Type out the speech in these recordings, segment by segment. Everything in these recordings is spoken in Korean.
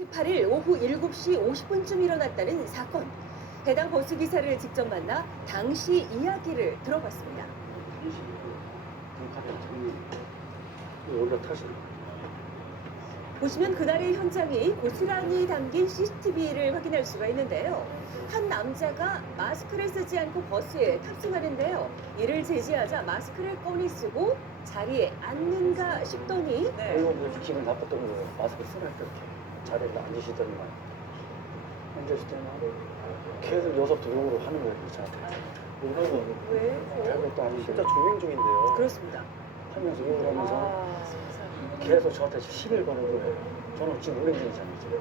18일 오후 7시 50분쯤 일어났다는 사건. 해당 버스 기사를 직접 만나 당시 이야기를 들어봤습니다. 22분 등카드 장님 여기가 타시는 거예요. 보시면 그날의 현장이 고스란히 담긴 CCTV를 확인할 수가 있는데요. 한 남자가 마스크를 쓰지 않고 버스에 탑승하는데요. 이를 제지하자 마스크를 꺼내 쓰고 자리에 앉는가 싶더니 그리고 기분 나빴던 거예요. 마스크 쓰라니까 이렇게 자리에 앉으시더니만 계속 여서부터 욕으로 하는 거예요. 저한테 욕하고 왜? 별것도 아닌데 진짜 조행 중인데요. 그렇습니다. 하면서 욕을 하면서 계속 저한테 시비를 거는 거예요. 저는 지금 운행 중이잖아요. 지금.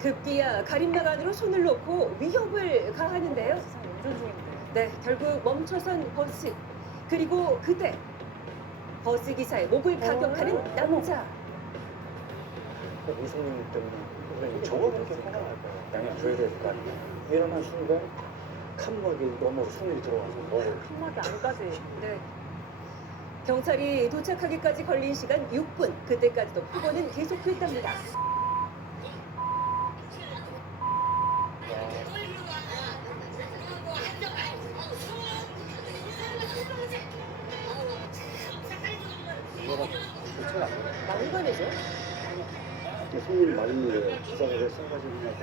급기야 가림막 안으로 손을 놓고 위협을 가하는데요. 운전 중인데. 네, 결국 멈춰선 버스. 그리고 그때 버스 기사의 목을 가격하는 남자. 이승민 때문에 운행이 저거 그렇게 화가 날까요? 양해 줘야 될 거 아니에요. 일어난 순간 칸막이 넘어서 손이 들어가서 머리를 칸막이 안까지. 네. 경찰이 도착하기까지 걸린 시간 6분. 그때까지도 폭언은 계속됐답니다. 이거가 교체가 안 돼요. 난관이죠. 손님 맞는데 기사가 왜 써가지고 있냐고.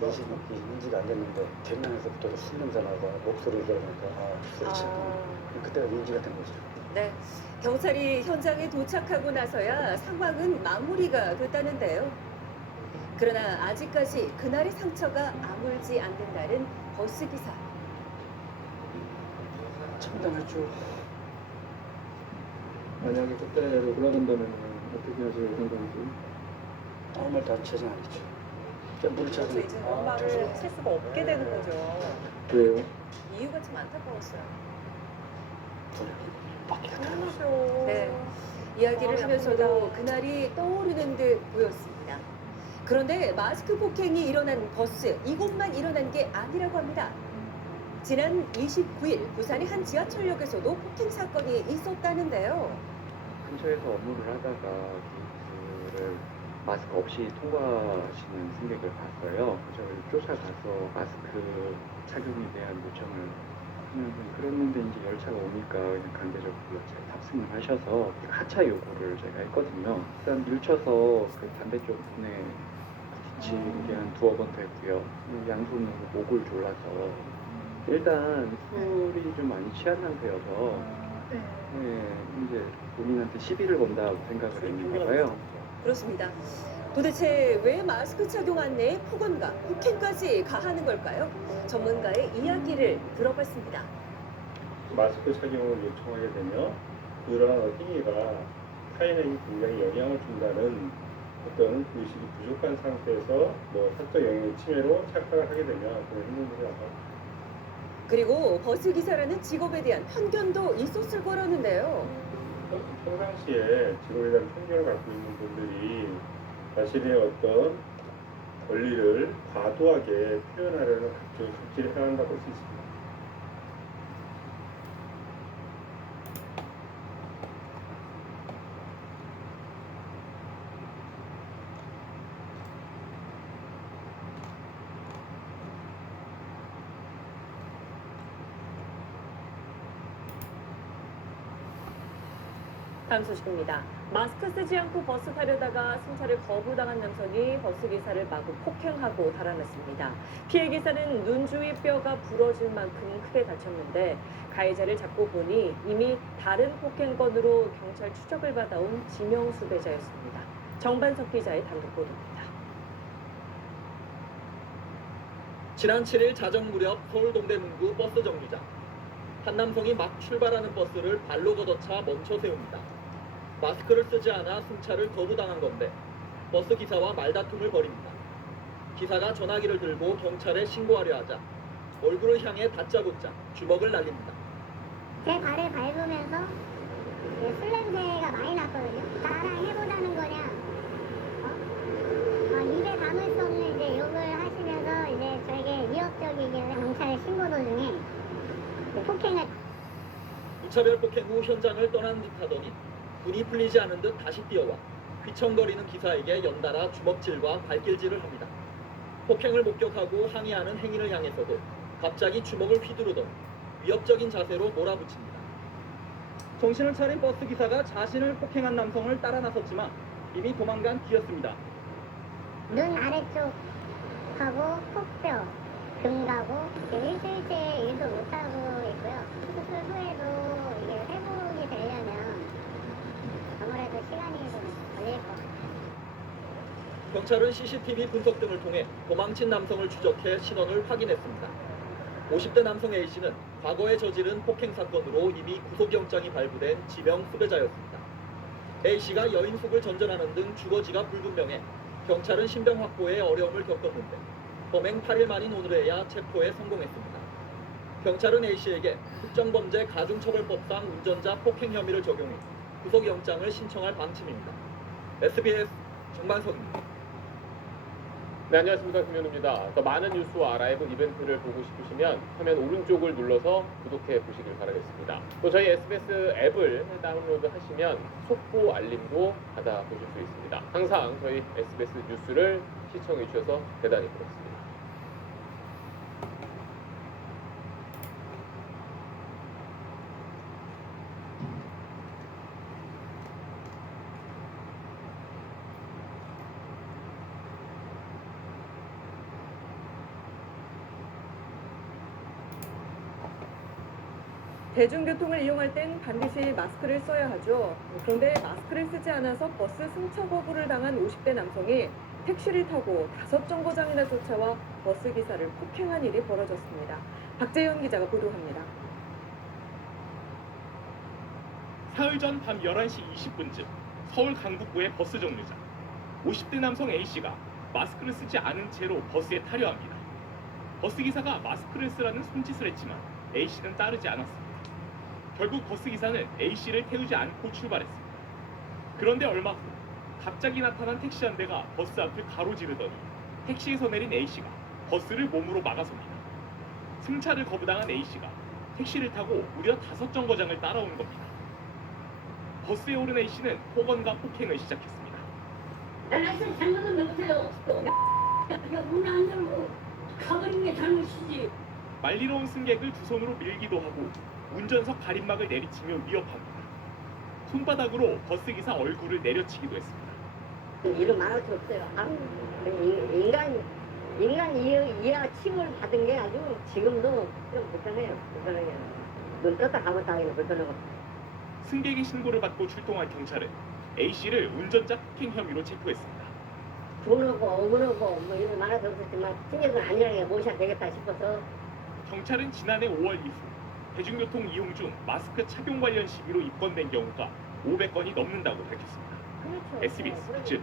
먹어서 인지가 안 됐는데 갱년에서부터 술 냄새 나고 목소리 들으니까 술이 취했구나. 그때가 인지가 된 거죠. 네. 경찰이 현장에 도착하고 나서야 상황은 마무리가 됐다는데요. 그러나 아직까지 그날의 상처가 아물지 않는다는 버스 기사. 참담했죠. 만약에 그때로 돌아간다면 어떻게 하실 생각이세요? 아무 말도 안 채진 않겠죠. 그냥 물이 차서 그래서 이제 엄마를 칠 수가 없게 되는 거죠. 왜요? 이유가 참 안타까웠어요. 네. 네. 이야기를 하면서도 그날이 떠오르는 듯 보였습니다. 그런데 마스크 폭행이 일어난 버스, 이곳만 일어난 게 아니라고 합니다. 지난 29일 부산의 한 지하철역에서도 폭행 사건이 있었다는데요. 근처에서 업무를 하다가 게이트를 마스크 없이 통과하시는 승객을 봤어요. 그래서 쫓아가서 마스크 착용에 대한 요청을 하면서 그랬는데 이제 열차가 오니까 그냥 강제적으로 열차에 탑승을 하셔서 하차 요구를 제가 했거든요. 일단 밀쳐서 그 반대쪽에 부딪히게 한 두어 번 됐고요. 양손으로 목을 졸라서 일단 술이 좀 많이 취한 상태여서 이제 본인한테 시비를 건다고 생각을 했나 봐요. 그렇습니다. 도대체 왜 마스크 착용 안내에 폭언과 폭행까지 가하는 걸까요? 전문가의 이야기를 들어봤습니다. 마스크 착용을 요청하게 되면 그러한 행위가 타인에게 굉장히 영향을 준다는 어떤 의식이 부족한 상태에서 사적 영역의 침해로 착각을 하게 되면 그런 행동들이 나타납니다. 그리고 버스 기사라는 직업에 대한 편견도 있었을 거라는데요. 평상시에 직업에 대한 편견을 갖고 있는 분들이 자신의 어떤 권리를 과도하게 표현하려는 각종 속지를 해한다고 볼 수 있습니다. 다음 소식입니다. 마스크 쓰지 않고 버스 타려다가 승차를 거부당한 남성이 버스 기사를 마구 폭행하고 달아났습니다. 피해 기사는 눈 주위 뼈가 부러질 만큼 크게 다쳤는데 가해자를 잡고 보니 이미 다른 폭행건으로 경찰 추적을 받아온 지명 수배자였습니다. 정반석 기자의 단독 보도입니다. 지난 7일 자정 무렵 서울 동대문구 버스 정류장. 한 남성이 막 출발하는 버스를 발로 걷어차 멈춰 세웁니다. 마스크를 쓰지 않아 승차를 거부당한 건데 버스 기사와 말다툼을 벌입니다. 기사가 전화기를 들고 경찰에 신고하려 하자 얼굴을 향해 다짜고짜 주먹을 날립니다. 제 발을 밟으면서 술 냄새가 많이 났거든요. 나랑 해보자는 거냐? 입에 담을 수 없는 이제 욕을 하시면서 이제 저에게 위협적이길래 경찰에 신고 무차별 폭행 후 현장을 떠난 듯하더니 분이 풀리지 않은 듯 다시 뛰어와 휘청거리는 기사에게 연달아 주먹질과 발길질을 합니다. 폭행을 목격하고 항의하는 행인을 향해서도 갑자기 주먹을 휘두르더니 위협적인 자세로 몰아붙입니다. 정신을 차린 버스 기사가 자신을 폭행한 남성을 따라 나섰지만 이미 도망간 뒤였습니다. 눈 아래쪽하고 코뼈, 등가고 일주일째 일도 못하고 있고요. 수술 후에도 이게 회복이 되려면 아무래도 시간이 좀 걸릴 것 같아요. 경찰은 CCTV 분석 등을 통해 도망친 남성을 추적해 신원을 확인했습니다. 50대 남성 A씨는 과거에 저지른 폭행 사건으로 이미 구속영장이 발부된 지명 후배자였습니다. A씨가 여인숙을 전전하는 등 주거지가 불분명해 경찰은 신병 확보에 어려움을 겪었는데 범행 8일 만인 오늘에야 체포에 성공했습니다. 경찰은 A씨에게 특정범죄 가중처벌법상 운전자 폭행 혐의를 적용해 구속영장을 신청할 방침입니다. SBS 정만석입니다. 네, 안녕하십니까. 김현우입니다. 더 많은 뉴스와 라이브 이벤트를 보고 싶으시면 화면 오른쪽을 눌러서 구독해 보시길 바라겠습니다. 또 저희 SBS 앱을 다운로드 하시면 속보 알림도 받아보실 수 있습니다. 항상 저희 SBS 뉴스를 시청해 주셔서 대단히 고맙습니다. 대중교통을 이용할 땐 반드시 마스크를 써야 하죠. 그런데 마스크를 쓰지 않아서 버스 승차 거부를 당한 50대 남성이 택시를 타고 5정거장이나 쫓아와 버스 기사를 폭행한 일이 벌어졌습니다. 박재현 기자가 보도합니다. 사흘 전 밤 11시 20분쯤 서울 강북구의 버스 정류장. 50대 남성 A씨가 마스크를 쓰지 않은 채로 버스에 타려 합니다. 버스 기사가 마스크를 쓰라는 손짓을 했지만 A씨는 따르지 않았습니다. 결국 버스 기사는 A씨를 태우지 않고 출발했습니다. 그런데 얼마 후 갑자기 나타난 택시 한 대가 버스 앞을 가로지르더니 택시에서 내린 A씨가 버스를 몸으로 막아섭니다. 승차를 거부당한 A씨가 택시를 타고 무려 5정거장을 따라온 겁니다. 버스에 오른 A씨는 폭언과 폭행을 시작했습니다. 나한테 잘못은 여보세요. 문안 열고 가버린 게 잘못이지. 말리러 온 승객을 두 손으로 밀기도 하고 운전석 가림막을 내리치며 위협합니다. 손바닥으로 버스기사 얼굴을 내려치기도 했습니다. 일은 말할 수 없어요. 인간 이하 침을 받은 게 아주 지금도 좀 불편해요. 눈 떴다 감았다 하기는 불편하고. 승객의 신고를 받고 출동한 경찰은 A씨를 운전자 폭행 혐의로 체포했습니다. 분하고 억울하고 뭐 이런 말할 수 없었지만 승객은 안일하게 모셔야 되겠다 싶어서. 경찰은 지난해 5월 이후 대중교통 이용 중 마스크 착용 관련 시비로 입건된 경우가 500건이 넘는다고 밝혔습니다. 그렇죠. SBS 박지은.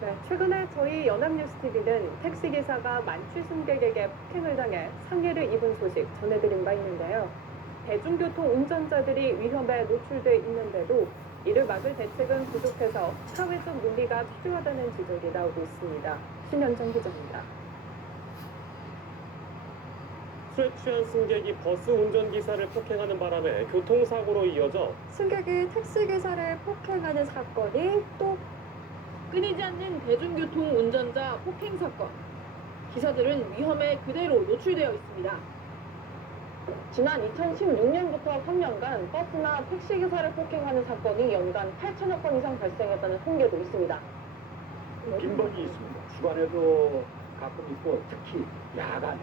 네, 최근에 저희 연합뉴스TV는 택시기사가 만취 승객에게 폭행을 당해 상해를 입은 소식 전해드린 바 있는데요. 대중교통 운전자들이 위험에 노출돼 있는데도 이를 막을 대책은 부족해서 사회적 논의가 필요하다는 지적이 나오고 있습니다. 신현정 기자입니다. 술에 취한 승객이 버스 운전기사를 폭행하는 바람에 교통사고로 이어져 승객이 택시기사를 폭행하는 사건이 또 끊이지 않는 대중교통 운전자 폭행 사건. 기사들은 위험에 그대로 노출되어 있습니다. 지난 2016년부터 3년간 버스나 택시기사를 폭행하는 사건이 연간 8천여 건 이상 발생했다는 통계도 있습니다. 빈번히 있습니다. 주간에도 가끔 있고 특히 야간에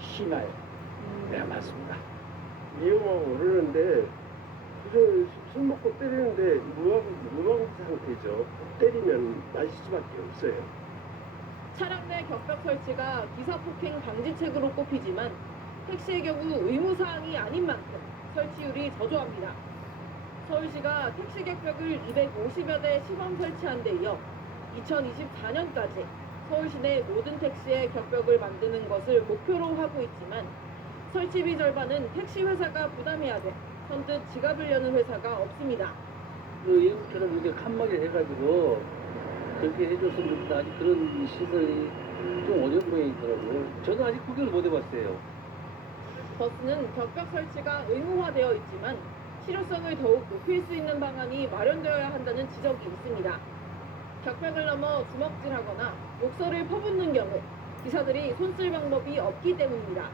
심야에 많습니다. 위험하고 그러는데 술 먹고 때리는데 무방 상태죠. 때리면 맞을 수밖에 없어요. 차량 내 격벽 설치가 기사 폭행 방지책으로 꼽히지만 택시의 경우 의무사항이 아닌 만큼 설치율이 저조합니다. 서울시가 택시 격벽을 250여 대 시범 설치한 데 이어 2024년까지 서울시 내 모든 택시에 격벽을 만드는 것을 목표로 하고 있지만 설치비 절반은 택시 회사가 부담해야 돼 선뜻 지갑을 여는 회사가 없습니다. 그 예국처럼 이렇게 칸막이 해가지고 그렇게 해줬으면 좋겠다. 아직 그런 시설이 좀 어려운 모양이더라고요. 저는 아직 구경을 못 해봤어요. 버스는 격벽 설치가 의무화되어 있지만 실효성을 더욱 높일 수 있는 방안이 마련되어야 한다는 지적이 있습니다. 격벽을 넘어 주먹질하거나 욕설을 퍼붓는 경우 기사들이 손쓸 방법이 없기 때문입니다.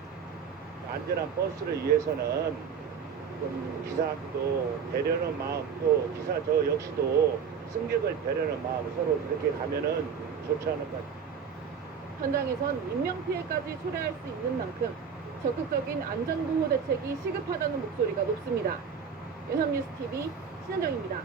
안전한 버스를 위해서는 좀 기사도 배려하는 마음, 또 기사 저 역시도 승객을 배려하는 마음 서로 그렇게 가면은 좋지 않을까. 현장에선 인명피해까지 초래할 수 있는 만큼 적극적인 안전보호 대책이 시급하다는 목소리가 높습니다. 연합뉴스TV 신현정입니다.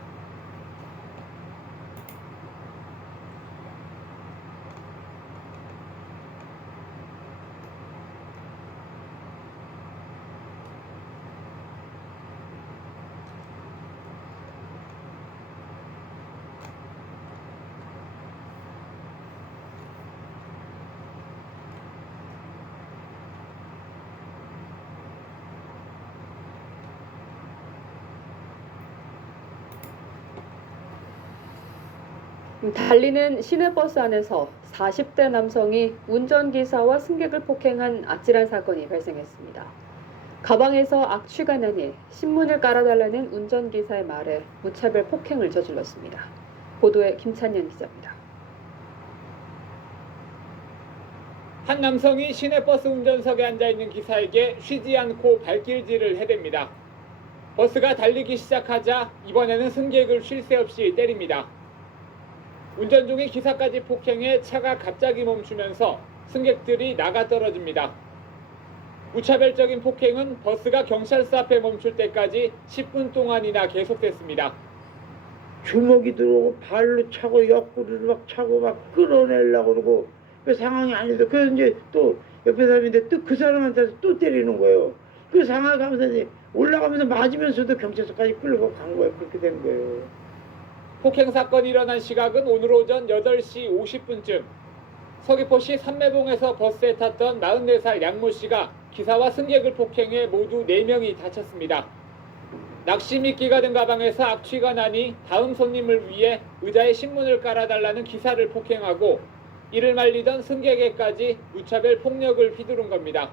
달리는 시내버스 안에서 40대 남성이 운전기사와 승객을 폭행한 아찔한 사건이 발생했습니다. 가방에서 악취가 나니 신문을 깔아달라는 운전기사의 말에 무차별 폭행을 저질렀습니다. 보도에 김찬현 기자입니다. 한 남성이 시내버스 운전석에 앉아있는 기사에게 쉬지 않고 발길질을 해댑니다. 버스가 달리기 시작하자 이번에는 승객을 쉴 새 없이 때립니다. 운전 중에 기사까지 폭행해 차가 갑자기 멈추면서 승객들이 나가 떨어집니다. 무차별적인 폭행은 버스가 경찰서 앞에 멈출 때까지 10분 동안이나 계속됐습니다. 주먹이 들어오고 발로 차고 옆구리를 막 차고 막 끌어내려고 그러고 그 상황이 아닌데 그래서 이제 또 옆에 사람인데 또 그 사람한테 또 때리는 거예요. 그 상황 가면서 이제 올라가면서 맞으면서도 경찰서까지 끌고 간 거예요. 그렇게 된 거예요. 폭행 사건이 일어난 시각은 오늘 오전 8시 50분쯤 서귀포시 삼매봉에서 버스에 탔던 44살 양모 씨가 기사와 승객을 폭행해 모두 4명이 다쳤습니다. 낚시미끼가 든 가방에서 악취가 나니 다음 손님을 위해 의자에 신문을 깔아달라는 기사를 폭행하고 이를 말리던 승객에게까지 무차별 폭력을 휘두른 겁니다.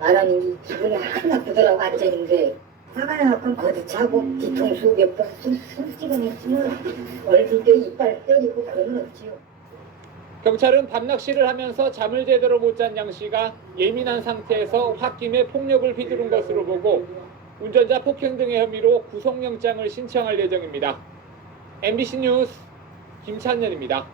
말하는 게 기분이 하나 부더라고 앉아있는데 화가 나갖고 거듭차고 뒤통수 몇 번 숨 찍어냈지만 얼굴 때 이빨 때리고 그건 없지요. 경찰은 밤낚시를 하면서 잠을 제대로 못 잔 양 씨가 예민한 상태에서 홧김에 폭력을 휘두른 것으로 보고 운전자 폭행 등의 혐의로 구속영장을 신청할 예정입니다. MBC 뉴스 김찬현입니다.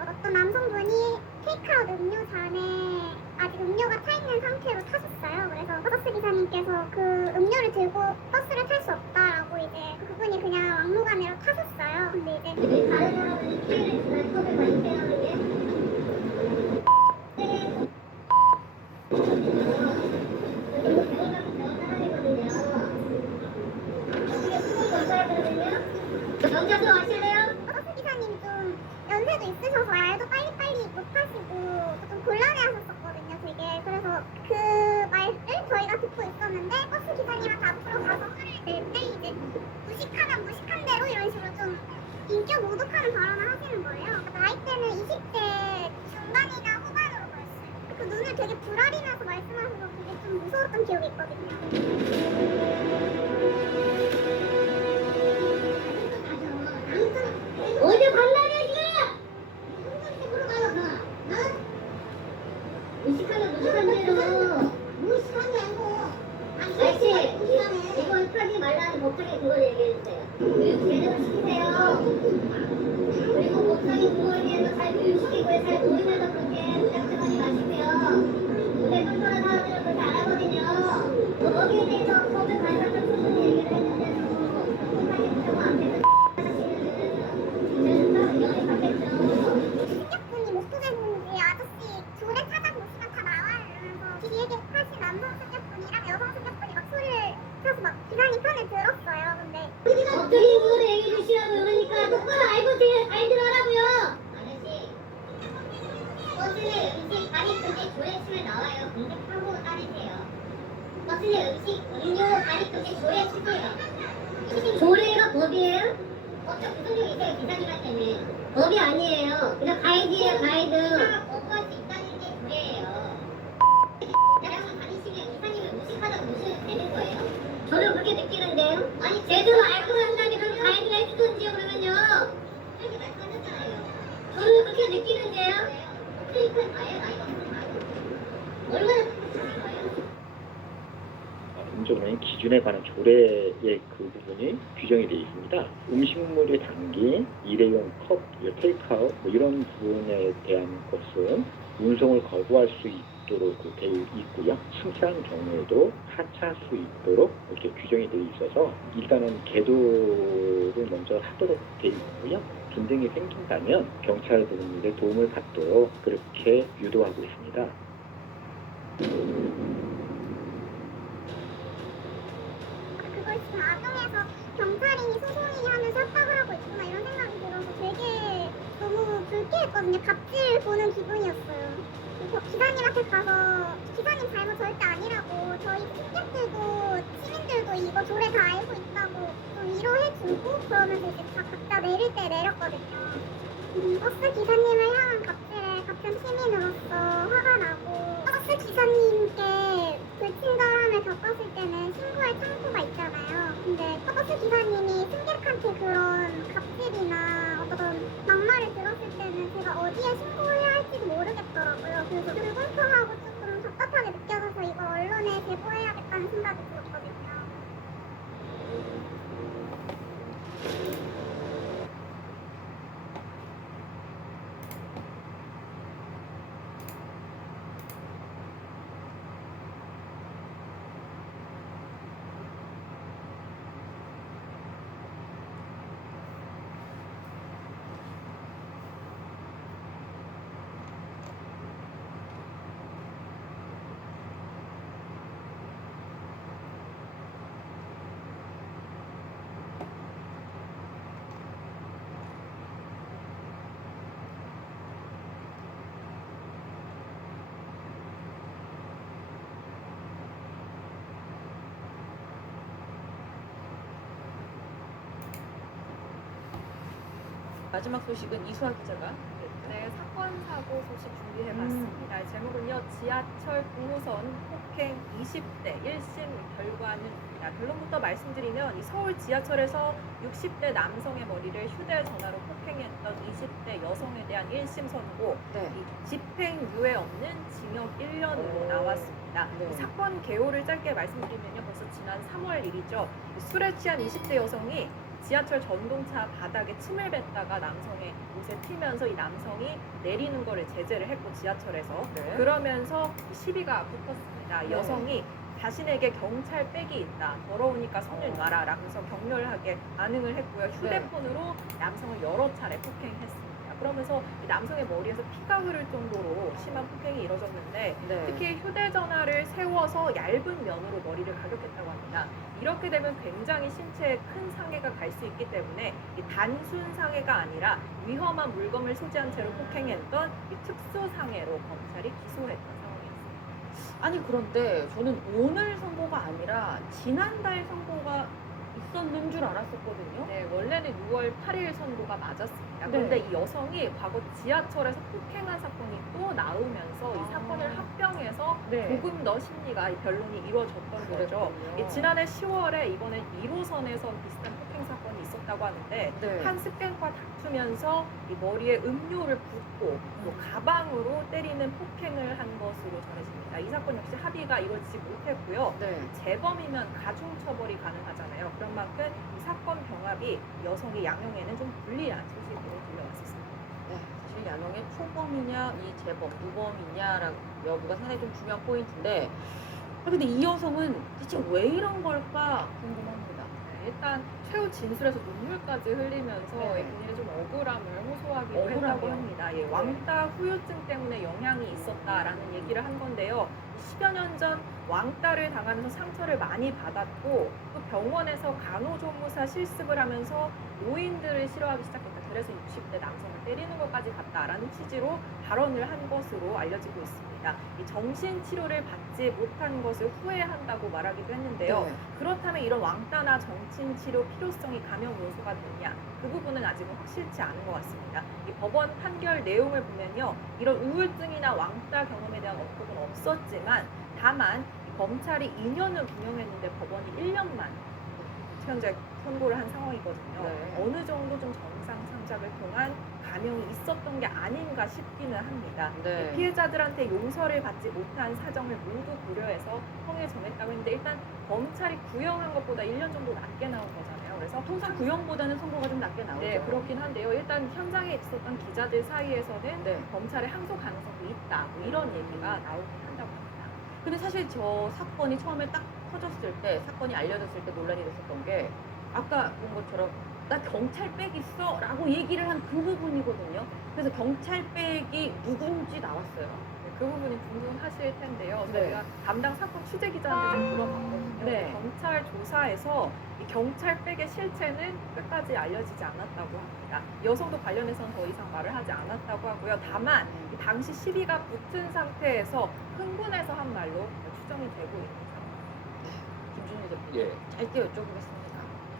어떤 남성분이 테이크아웃 음료잔에 아직 음료가 차있는 상태로 타셨어요. 그래서 버스 기사님께서 그 음료를 들고 버스를 탈 수 없다라고 이제 그분이 그냥 막무가내로 타셨어요. 근데 이제 다른 사람들이 피해를 주는 턱을 많이 빼는 게 연차도 아실래요? 버스 기사님 좀 연세도 있으셔서 말도 빨리빨리 못하시고 좀 곤란해하셨었거든요 되게. 그래서 그 말을 저희가 듣고 있었는데 버스 기사님한테 앞으로 가서 화를 낼 때 이제 무식하면 무식한 대로 이런 식으로 좀 인격 모독하는 발언을 하시는 거예요. 나이대는 20대 중반이나 후반으로 보였어요. 그 눈을 되게 불알이면서 말씀하셔서 되게 좀 무서웠던 기억이 있거든요. 어디 반말이야 지금? 말씀드려. 무시하게 하고. 아저씨, 이거 하지 말라는 법적인 그걸 얘기해주세요. 제대로 시키세요. 그리고 법적인 그거에 대해서 잘 교육시키고 잘 모이면서 그렇게 부탁드리지 마시고요. 무대 컨트롤 사람들은 그렇게 안 하거든요. 거기에 대해서 법을 발표하는 소수는 얘기를 했는데도 법까지 무조건 안 되는 하시는 영향이 받겠죠. 승객분이 목소리분이 아저씨 조례 찾아보시면 다 나와요 이러면서 뒤에 하신 남성 승객분이랑 여성 승객분이 막 소리를 켜서 막 기사님 편을 들었어요. 근데 법적인 거를 얘기해 주시라고 그러니까 똑바로 알고 잘 들어라고요. 아저씨 버스 내 음식 가리 금지 조례 치면 나와요. 검색하고 따르세요. 버스 내 음식 음료 가리 금지 조례 치세요. 조례가 법이에요? 법적 구속력이 있어요. 기사님한테는 법이 아니에요. 그냥 가이드예요. 가이드. 거부할 수 있다는 게 조례예요. 대학원 다니시면 기사님을 무식하다고 무시해도 되는 거예요? 저는 그렇게 느끼는데요. 아니 제대로 알고 한다니 그럼 가이드를 해주던지요 그러면요. 그렇게 말씀하셨잖아요. 저는 그렇게 느끼는데요. 그러니까 아예 나이가 얼마나 똑똑하신 거예요? 음식물은 기준에 관한 조례의 그 부분이 규정이 되어 있습니다. 음식물이 담긴 일회용 컵, 테이크아웃 이런 부분에 대한 것은 운송을 거부할 수 있도록 되어 있고요. 승차한 경우에도 하차할 수 있도록 이렇게 규정이 되어 있어서 일단은 계도를 먼저 하도록 되어 있고요. 분쟁이 생긴다면 경찰분들의 도움을 받도록 그렇게 유도하고 있습니다. 그걸 지금 악용해서 경찰이 소송이 하면서 협박을 하고 있구나 이런 생각이 들어서 되게 너무 불쾌했거든요. 갑질 보는 기분이었어요. 그래서 기사님한테 가서 기사님 잘못 절대 아니라고 저희 승객들도 시민들도 이거 조례 다 알고 있다고 좀 위로해주고 그러면서 이제 다 각자 내릴 때 내렸거든요. 버스 기사님을 향한 갑질에 같은 시민으로서 화가 나고 버스 기사님께 불친절함을 겪었을 때는 신고할 창구가 있잖아요. 근데 버스 기사님이 승객한테 그런 갑질이나 어떤 막말을 들었을 때는 제가 어디에 신고해야 할지도 모르겠더라고요. 그래서 불공평하고 조금 답답하게 느껴져서 이거 언론에 제보해야겠다는 생각이 들었거든요. 마지막 소식은 이수아 기자가 네, 사건 사고 소식 준비해봤습니다. 제목은요, 지하철 9호선 폭행 20대 1심 결과는입니다. 결론부터 말씀드리면 이 서울 지하철에서 60대 남성의 머리를 휴대전화로 폭행했던 20대 여성에 대한 1심 선고, 이 집행유예 없는 징역 1년으로 나왔습니다. 이 사건 개요를 짧게 말씀드리면요, 벌써 지난 3월 일이죠. 술에 취한 20대 여성이 지하철 전동차 바닥에 침을 뱉다가 남성의 옷에 튀면서 이 남성이 내리는 거를 제재를 했고 지하철에서 그러면서 시비가 붙었습니다. 여성이 자신에게 경찰 백이 있다. 더러우니까 손을 놔라. 라면서 격렬하게 반응을 했고요. 휴대폰으로 남성을 여러 차례 폭행했습니다. 그러면서 이 남성의 머리에서 피가 흐를 정도로 심한 폭행이 이뤄졌는데 특히 휴대전화를 세워서 얇은 면으로 머리를 가격했다고 합니다. 이렇게 되면 굉장히 신체에 큰 상해가 갈 수 있기 때문에 이 단순 상해가 아니라 위험한 물건을 소지한 채로 폭행했던 이 특수 상해로 검찰이 기소했던 상황이었습니다. 아니 그런데 저는 오늘 선고가 아니라 지난달 선고가 있었는 줄 알았었거든요. 네, 원래는 6월 8일 선고가 맞았습니다. 그런데 이 여성이 과거 지하철에서 폭행한 사건이 또 나오면서 이 사건을 합병해서 조금 더 심리가 이 변론이 이루어졌던 거죠. 이 지난해 10월에 이번에 1호선에서 비슷한 폭행 사건이 있었다고 하는데 한 승객과 다투면서 이 머리에 음료를 붓고 또 가방으로 때리는 폭행을 한 것으로 전해집니다. 이 사건 역시 합의가 이루어지지 못했고요. 네. 재범이면 가중처벌이 가능하잖아요. 그런 만큼 이 사건 병합이 여성의 양형에는 좀 불리한 소식으로 들려왔었습니다. 네, 사실 양형의 초범이냐 이 재범, 무범이냐 여부가 상당히 좀 중요한 포인트인데 근데 이 여성은 대체 왜 이런 걸까 궁금합니다. 네, 일단 최후 진술에서 눈물까지 흘리면서 네. 본인의 좀 억울함을 호소하기도 억울하네요. 했다고 합니다. 예, 왕따 후유증 때문에 영향이 있었다라는 얘기를 한 건데요. 10여 년 전 왕따를 당하면서 상처를 많이 받았고 또 병원에서 간호조무사 실습을 하면서 노인들을 싫어하기 시작했다. 그래서 60대 남성을 때리는 것까지 갔다라는 취지로 발언을 한 것으로 알려지고 있습니다. 이 정신치료를 받지 못한 것을 후회한다고 말하기도 했는데요. 네. 그렇다면 이런 왕따나 정신치료 필요성이 감형 요소가 되냐? 그 부분은 아직은 확실치 않은 것 같습니다. 이 법원 판결 내용을 보면요. 이런 우울증이나 왕따 경험에 대한 언급은 없었지만 다만 검찰이 2년을 구형했는데 법원이 1년만 현재 선고를 한 상황이거든요. 네. 어느 정도 좀 정상 참작을 통한 감형이 있었던 게 아닌가 싶기는 합니다. 네. 피해자들한테 용서를 받지 못한 사정을 모두 고려해서 형을 정했다고 했는데 일단 검찰이 구형한 것보다 1년 정도 낮게 나온 거잖아요. 그래서 통상 구형보다는 선고가 좀 낮게 나오죠. 네, 그렇긴 한데요. 일단 현장에 있었던 기자들 사이에서는 네. 검찰의 항소 가능성도 있다. 뭐 이런 얘기가 나오긴 한다고 합니다. 근데 사실 저 사건이 처음에 딱 터졌을 때, 사건이 알려졌을 때 논란이 됐었던 게 아까 본 것처럼 나 경찰백 있어? 라고 얘기를 한 그 부분이거든요. 그래서 경찰백이 누군지 나왔어요. 그 부분이 궁금하실 텐데요. 네. 저희가 담당 사건 취재 기자한테 좀 물어봤거든요. 네. 경찰 조사에서 이 경찰백의 실체는 끝까지 알려지지 않았다고 합니다. 여성도 관련해서는 더 이상 말을 하지 않았다고 하고요. 다만 이 당시 시비가 붙은 상태에서 흥분해서 한 말로 추정이 되고 있는 상황입니다. 김준일 대표님, 예. 짧게 여쭤보겠습니다.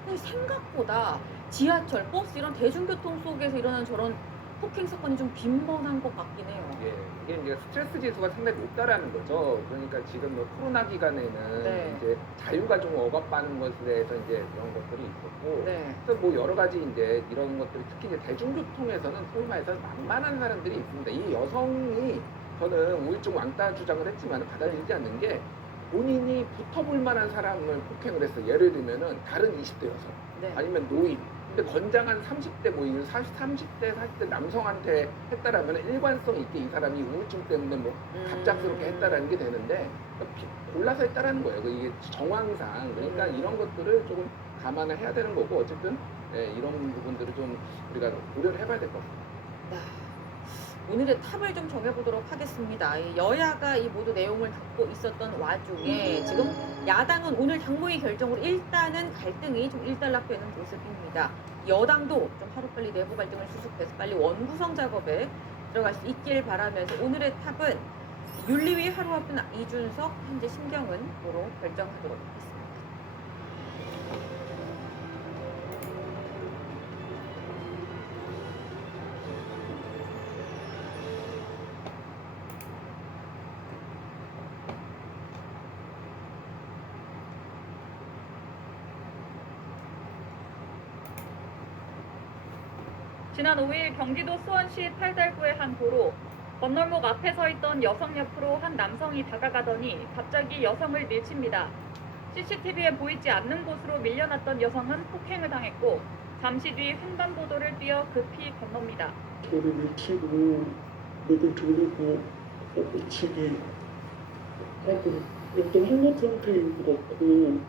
근데 생각보다 지하철, 버스 이런 대중교통 속에서 일어나는 저런 폭행 사건이 좀 빈번한 것 같긴 해요. 예, 이게 이제 스트레스 지수가 상당히 높다라는 거죠. 그러니까 지금 뭐 코로나 기간에는 네. 이제 자유가 좀 억압받는 것에 대해서 이제 그런 것들이 있었고, 네. 그래서 뭐 여러 가지 이제 이런 것들이 특히 이제 대중교통에서는 소위 말해서 만만한 사람들이 있습니다. 이 여성이 저는 우울증 왕따 주장을 했지만 받아들이지 않는 게 본인이 붙어볼 만한 사람을 폭행을 했어. 예를 들면은 다른 20대 여성, 네. 아니면 노인. 근데 건장한 30대 뭐 30대 40대 남성한테 했다라면 일관성 있게 이 사람이 우울증 때문에 뭐 갑작스럽게 했다라는 게 되는데 골라서 했다라는 거예요. 이게 정황상. 그러니까 이런 것들을 조금 감안을 해야 되는 거고 어쨌든 이런 부분들을 좀 우리가 고려를 해봐야 될 것 같습니다. 오늘의 탑을 좀 정해보도록 하겠습니다. 이 여야가 이 모두 내용을 듣고 있었던 와중에 지금 야당은 오늘 당무위 결정으로 일단은 갈등이 좀 일단락되는 모습입니다. 여당도 좀 하루빨리 내부 갈등을 수습해서 빨리 원구성 작업에 들어갈 수 있길 바라면서 오늘의 탑은 윤리위 하루 앞둔 이준석, 현재 심경은으로 결정하도록 하겠습니다. 지난 5일 경기도 수원시 팔달구의 한 도로 건널목 앞에 서 있던 여성 옆으로 한 남성이 다가가더니 갑자기 여성을 밀칩니다. CCTV에 보이지 않는 곳으로 밀려났던 여성은 폭행을 당했고 잠시 뒤 횡단보도를 뛰어 급히 건넙니다. 저를 밀치고 목을 조르고 밀치기 하고 약간 흥분 상태인 것 같고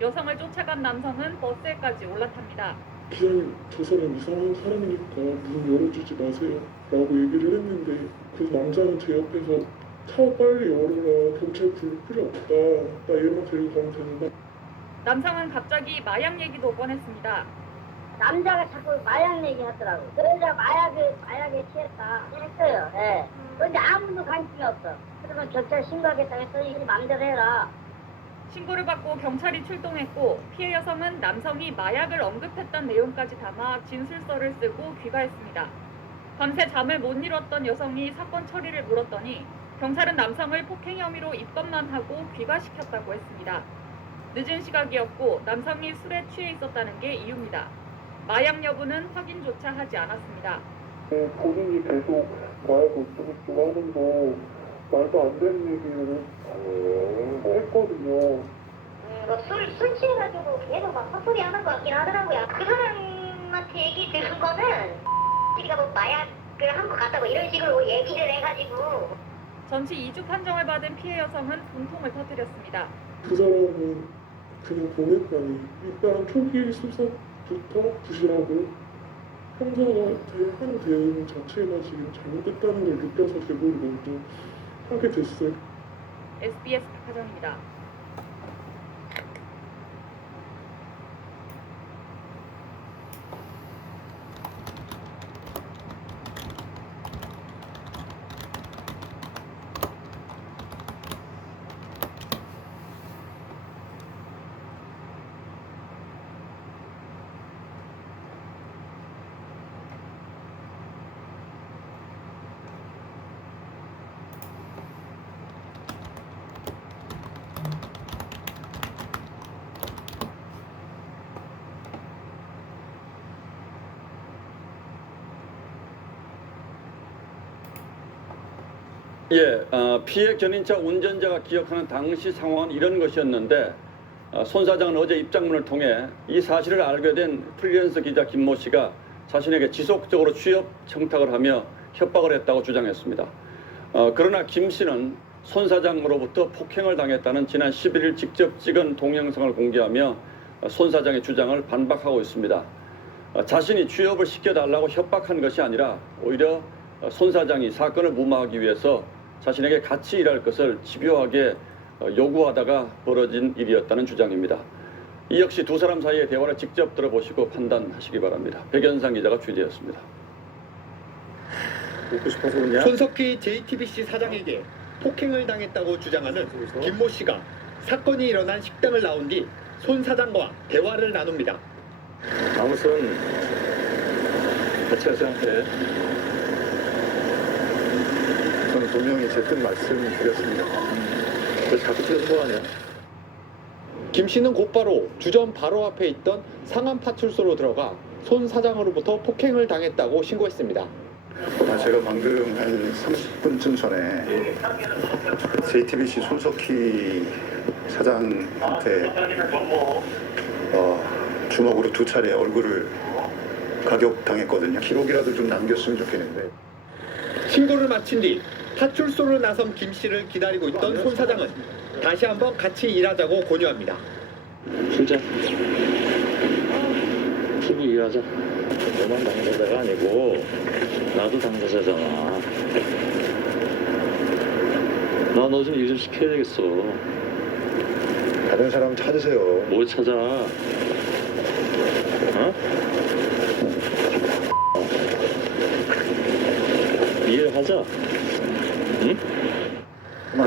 여성을 쫓아간 남성은 버스에까지 올라탑니다. 기사님 저 사람 이상한 사람이니까 문 열어주지 마세요 라고 얘기를 했는데 그 남자는 제 옆에서 차 빨리 열어라 경찰 부를 필요 없다 나 얘만 데리고 가면 된다. 남성은 갑자기 마약 얘기도 꺼냈습니다. 남자가 자꾸 마약 얘기하더라고. 그러자 마약에 취했다 했어요. 예. 그런데 아무도 관심이 없어. 그러면 경찰 신고하겠다 했더니 이 맘대로 해라. 신고를 받고 경찰이 출동했고 피해 여성은 남성이 마약을 언급했던 내용까지 담아 진술서를 쓰고 귀가했습니다. 밤새 잠을 못 이뤘던 여성이 사건 처리를 물었더니 경찰은 남성을 폭행 혐의로 입건만 하고 귀가시켰다고 했습니다. 늦은 시각이었고 남성이 술에 취해 있었다는 게 이유입니다. 마약 여부는 확인조차 하지 않았습니다. 본인이 계속 마약 어쩌고저쩌고 하는 거 말도 안 되는 얘기를 했거든요. 술 취해가지고 계속 막 헛소리 하는 것 같긴 하더라고요. 그 사람한테 얘기 들은 거는 우리가 뭐 마약을 한 것 같다고 이런 식으로 얘기를 해가지고 전치 2주 판정을 받은 피해 여성은 분통을 터뜨렸습니다. 그 사람은 그냥 보냈다니. 일단 초기 수사부터 부실하고 형사한테 한 대응 자체가 지금 잘못됐다는 걸 느껴서 제보를 먼저 하게 됐어요. SBS 박하정입니다. 예, 피해 견인차 운전자가 기억하는 당시 상황은 이런 것이었는데 손 사장은 어제 입장문을 통해 이 사실을 알게 된 프리랜서 기자 김모 씨가 자신에게 지속적으로 취업 청탁을 하며 협박을 했다고 주장했습니다. 그러나 김 씨는 손 사장으로부터 폭행을 당했다는 지난 11일 직접 찍은 동영상을 공개하며 손 사장의 주장을 반박하고 있습니다. 자신이 취업을 시켜달라고 협박한 것이 아니라 오히려 손 사장이 사건을 무마하기 위해서 자신에게 같이 일할 것을 집요하게 요구하다가 벌어진 일이었다는 주장입니다. 이 역시 두 사람 사이의 대화를 직접 들어보시고 판단하시기 바랍니다. 백연상 기자가 취재했습니다. 먹고 싶어서 그냥? 손석희 JTBC 사장에게 폭행을 당했다고 주장하는 김모 씨가 사건이 일어난 식당을 나온 뒤 손 사장과 대화를 나눕니다. 아무튼 같이 가지 않게 저는 분명히 제 뜻 말씀드렸습니다. 그래서 자꾸 틀어서 뭐 하냐? 김 씨는 곧바로 주점 바로 앞에 있던 상암 파출소로 들어가 손 사장으로부터 폭행을 당했다고 신고했습니다. 제가 방금 한 30분쯤 전에 JTBC 손석희 사장한테 주먹으로 2차례 얼굴을 가격당했거든요. 기록이라도 좀 남겼으면 좋겠는데. 신고를 마친 뒤 파출소로 나선 김 씨를 기다리고 있던 손 사장은 다시 한번 같이 일하자고 권유합니다. 진짜 팀이 일하자. 너만 당사자가 아니고 나도 당사자잖아. 나 너 좀 일 좀 시켜야 되겠어. 다른 사람 찾으세요. 뭐 찾아? 어? 이해하자. 응?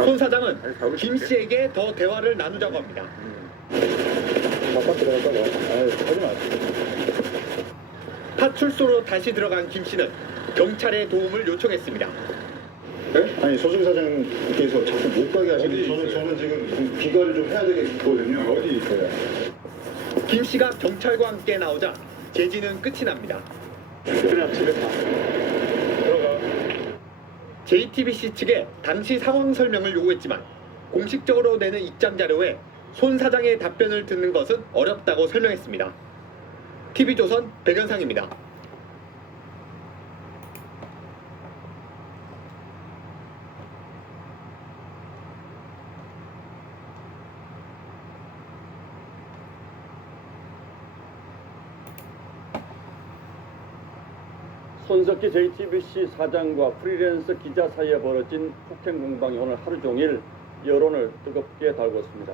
손 사장은 김 씨에게 더 대화를 나누자고 합니다. 파출소로 다시 들어간 김 씨는 경찰의 도움을 요청했습니다. 네? 아니 서승 사장께서 자꾸 못 가게 하시는데 저는 지금 귀가를 좀 해야 되겠거든요. 어디 있어요? 김 씨가 경찰과 함께 나오자 제지는 끝이 납니다. 그래, 집에 가. 들어가. JTBC 측에 당시 상황 설명을 요구했지만 공식적으로 내는 입장 자료에 손 사장의 답변을 듣는 것은 어렵다고 설명했습니다. TV조선 백연상입니다. 손석희 JTBC 사장과 프리랜서 기자 사이에 벌어진 폭행 공방이 오늘 하루 종일 여론을 뜨겁게 달궜습니다.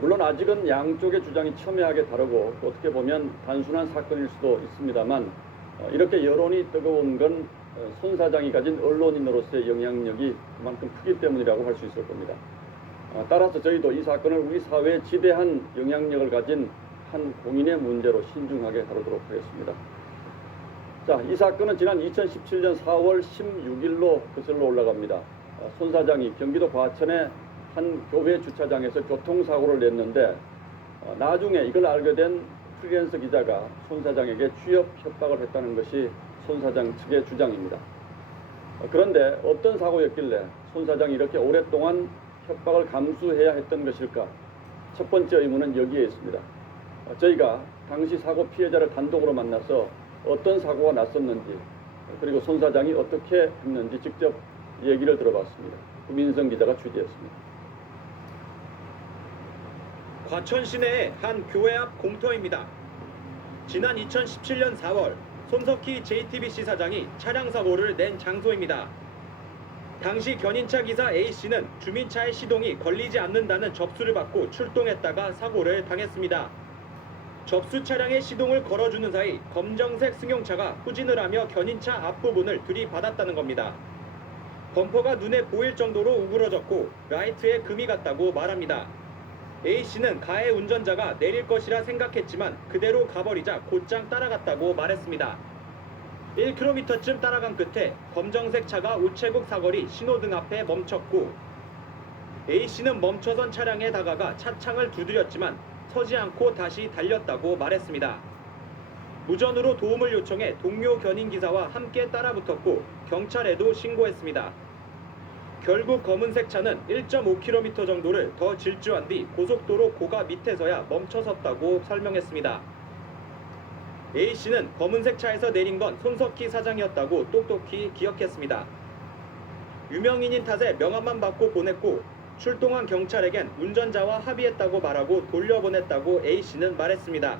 물론 아직은 양쪽의 주장이 첨예하게 다르고 어떻게 보면 단순한 사건일 수도 있습니다만 이렇게 여론이 뜨거운 건 손 사장이 가진 언론인으로서의 영향력이 그만큼 크기 때문이라고 할 수 있을 겁니다. 따라서 저희도 이 사건을 우리 사회에 지대한 영향력을 가진 한 공인의 문제로 신중하게 다루도록 하겠습니다. 자, 이 사건은 지난 2017년 4월 16일로 거슬러 올라갑니다. 손 사장이 경기도 과천의 한 교회 주차장에서 교통사고를 냈는데 나중에 이걸 알게 된 프리랜서 기자가 손 사장에게 취업 협박을 했다는 것이 손 사장 측의 주장입니다. 그런데 어떤 사고였길래 손 사장이 이렇게 오랫동안 협박을 감수해야 했던 것일까? 첫 번째 의문은 여기에 있습니다. 저희가 당시 사고 피해자를 단독으로 만나서 어떤 사고가 났었는지 그리고 손 사장이 어떻게 했는지 직접 얘기를 들어봤습니다. 구민성 기자가 취재했습니다. 과천 시내의 한 교회 앞 공터입니다. 지난 2017년 4월 손석희 JTBC 사장이 차량 사고를 낸 장소입니다. 당시 견인차 기사 A씨는 주민차의 시동이 걸리지 않는다는 접수를 받고 출동했다가 사고를 당했습니다. 접수 차량의 시동을 걸어주는 사이 검정색 승용차가 후진을 하며 견인차 앞부분을 들이받았다는 겁니다. 범퍼가 눈에 보일 정도로 우그러졌고 라이트에 금이 갔다고 말합니다. A씨는 가해 운전자가 내릴 것이라 생각했지만 그대로 가버리자 곧장 따라갔다고 말했습니다. 1km쯤 따라간 끝에 검정색 차가 우체국 사거리 신호등 앞에 멈췄고 A씨는 멈춰선 차량에 다가가 차창을 두드렸지만 서지 않고 다시 달렸다고 말했습니다. 무전으로 도움을 요청해 동료 견인기사와 함께 따라붙었고 경찰에도 신고했습니다. 결국 검은색 차는 1.5km 정도를 더 질주한 뒤 고속도로 고가 밑에서야 멈춰섰다고 설명했습니다. A씨는 검은색 차에서 내린 건 손석희 사장이었다고 똑똑히 기억했습니다. 유명인인 탓에 명함만 받고 보냈고 출동한 경찰에겐 운전자와 합의했다고 말하고 돌려보냈다고 A씨는 말했습니다.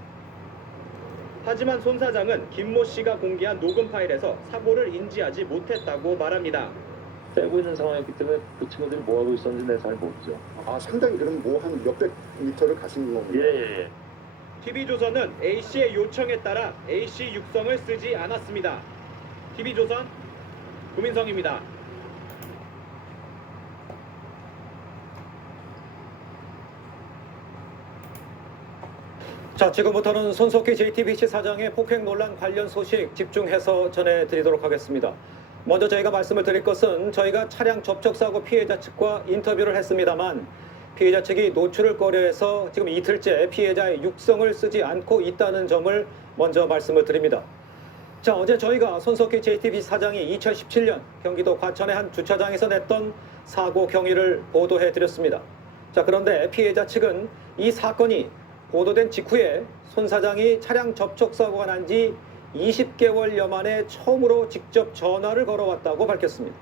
하지만 손 사장은 김모 씨가 공개한 녹음 파일에서 사고를 인지하지 못했다고 말합니다. 빼고 있는 상황이었기 때문에 그 친구들이 뭐 하고 있었는지 내가 잘 모르죠. 아, 상당히 그럼 뭐 한 몇백 미터를 가신 겁니다. 예. TV조선은 A씨의 요청에 따라 A씨 육성을 쓰지 않았습니다. TV조선 구민성입니다. 자, 지금부터는 손석희 JTBC 사장의 폭행 논란 관련 소식 집중해서 전해드리도록 하겠습니다. 먼저 저희가 말씀을 드릴 것은 저희가 차량 접촉사고 피해자 측과 인터뷰를 했습니다만 피해자 측이 노출을 꺼려해서 지금 이틀째 피해자의 육성을 쓰지 않고 있다는 점을 먼저 말씀을 드립니다. 자, 어제 저희가 손석희 JTBC 사장이 2017년 경기도 과천의 한 주차장에서 냈던 사고 경위를 보도해 드렸습니다. 자, 그런데 피해자 측은 이 사건이 보도된 직후에 손 사장이 차량 접촉사고가 난 지 20개월여 만에 처음으로 직접 전화를 걸어왔다고 밝혔습니다.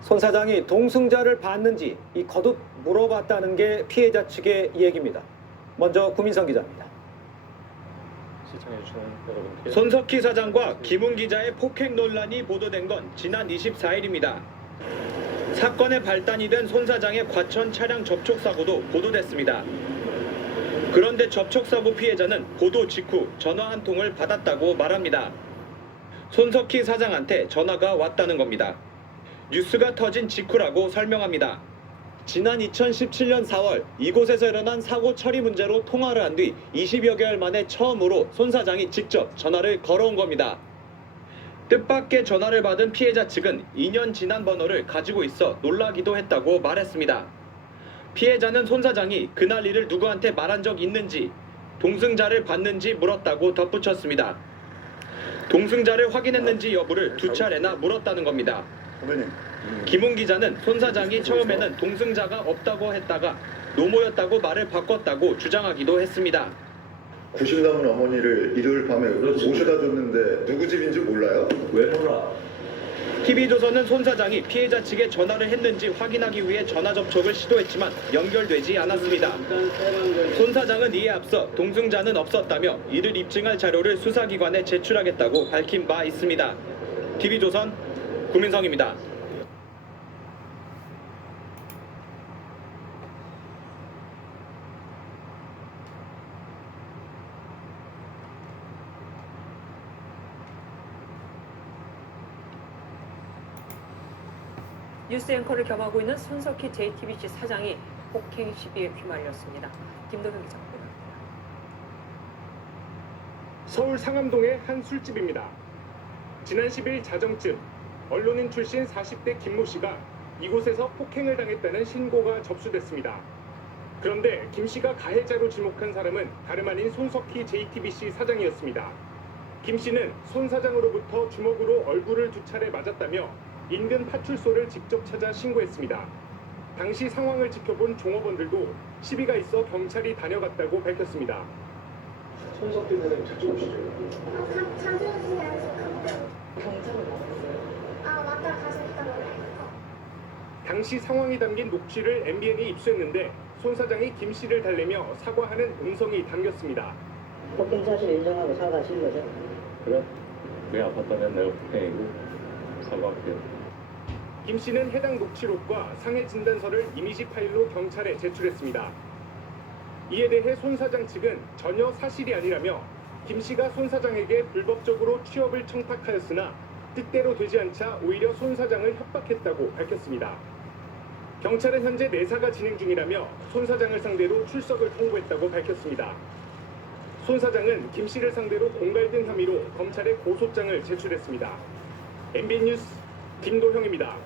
손 사장이 동승자를 봤는지 거듭 물어봤다는 게 피해자 측의 얘기입니다. 먼저 구민성 기자입니다. 시청해주시는 여러분께 손석희 사장과 김웅 기자의 폭행 논란이 보도된 건 지난 24일입니다. 사건의 발단이 된 손 사장의 과천 차량 접촉사고도 보도됐습니다. 그런데 접촉사고 피해자는 보도 직후 전화 한 통을 받았다고 말합니다. 손석희 사장한테 전화가 왔다는 겁니다. 뉴스가 터진 직후라고 설명합니다. 지난 2017년 4월 이곳에서 일어난 사고 처리 문제로 통화를 한 뒤 20여 개월 만에 처음으로 손 사장이 직접 전화를 걸어온 겁니다. 뜻밖의 전화를 받은 피해자 측은 2년 지난 번호를 가지고 있어 놀라기도 했다고 말했습니다. 피해자는 손 사장이 그날 일을 누구한테 말한 적 있는지, 동승자를 봤는지 물었다고 덧붙였습니다. 동승자를 확인했는지 여부를 2차례나 물었다는 겁니다. 김웅 기자는 손 사장이 처음에는 동승자가 없다고 했다가 노모였다고 말을 바꿨다고 주장하기도 했습니다. 90 남은 어머니를 일요일 밤에 모셔다 줬는데 누구 집인지 몰라요? 왜 몰라? TV조선은 손 사장이 피해자 측에 전화를 했는지 확인하기 위해 전화 접촉을 시도했지만 연결되지 않았습니다. 손 사장은 이에 앞서 동승자는 없었다며 이를 입증할 자료를 수사기관에 제출하겠다고 밝힌 바 있습니다. TV조선 구민성입니다. 뉴스 앵커를 겸하고 있는 손석희 JTBC 사장이 폭행 시비에 휘말렸습니다. 김도현 기자입니다. 서울 상암동의 한 술집입니다. 지난 10일 자정쯤 언론인 출신 40대 김모 씨가 이곳에서 폭행을 당했다는 신고가 접수됐습니다. 그런데 김 씨가 가해자로 지목한 사람은 다름 아닌 손석희 JTBC 사장이었습니다. 김 씨는 손 사장으로부터 주먹으로 얼굴을 2차례 맞았다며 인근 파출소를 직접 찾아 신고했습니다. 당시 상황을 지켜본 종업원들도 시비가 있어 경찰이 다녀갔다고 밝혔습니다. 손석희 사장님 자주 오시죠? 자주 오지 않으실까요? 경찰을 봤어요. 아, 왔다 가셨다고. 당시 상황이 담긴 녹취를 MBN이 입수했는데 손 사장이 김 씨를 달래며 사과하는 음성이 담겼습니다. 폭행 사실 인정하고 사과하신 거죠? 그래? 내가 아팠다면 내가 폭행이고 사과할게. 김 씨는 해당 녹취록과 상해 진단서를 이미지 파일로 경찰에 제출했습니다. 이에 대해 손 사장 측은 전혀 사실이 아니라며 김 씨가 손 사장에게 불법적으로 취업을 청탁하였으나 뜻대로 되지 않자 오히려 손 사장을 협박했다고 밝혔습니다. 경찰은 현재 내사가 진행 중이라며 손 사장을 상대로 출석을 통보했다고 밝혔습니다. 손 사장은 김 씨를 상대로 공갈등 혐의로 검찰에 고소장을 제출했습니다. MBN 뉴스 김도형입니다.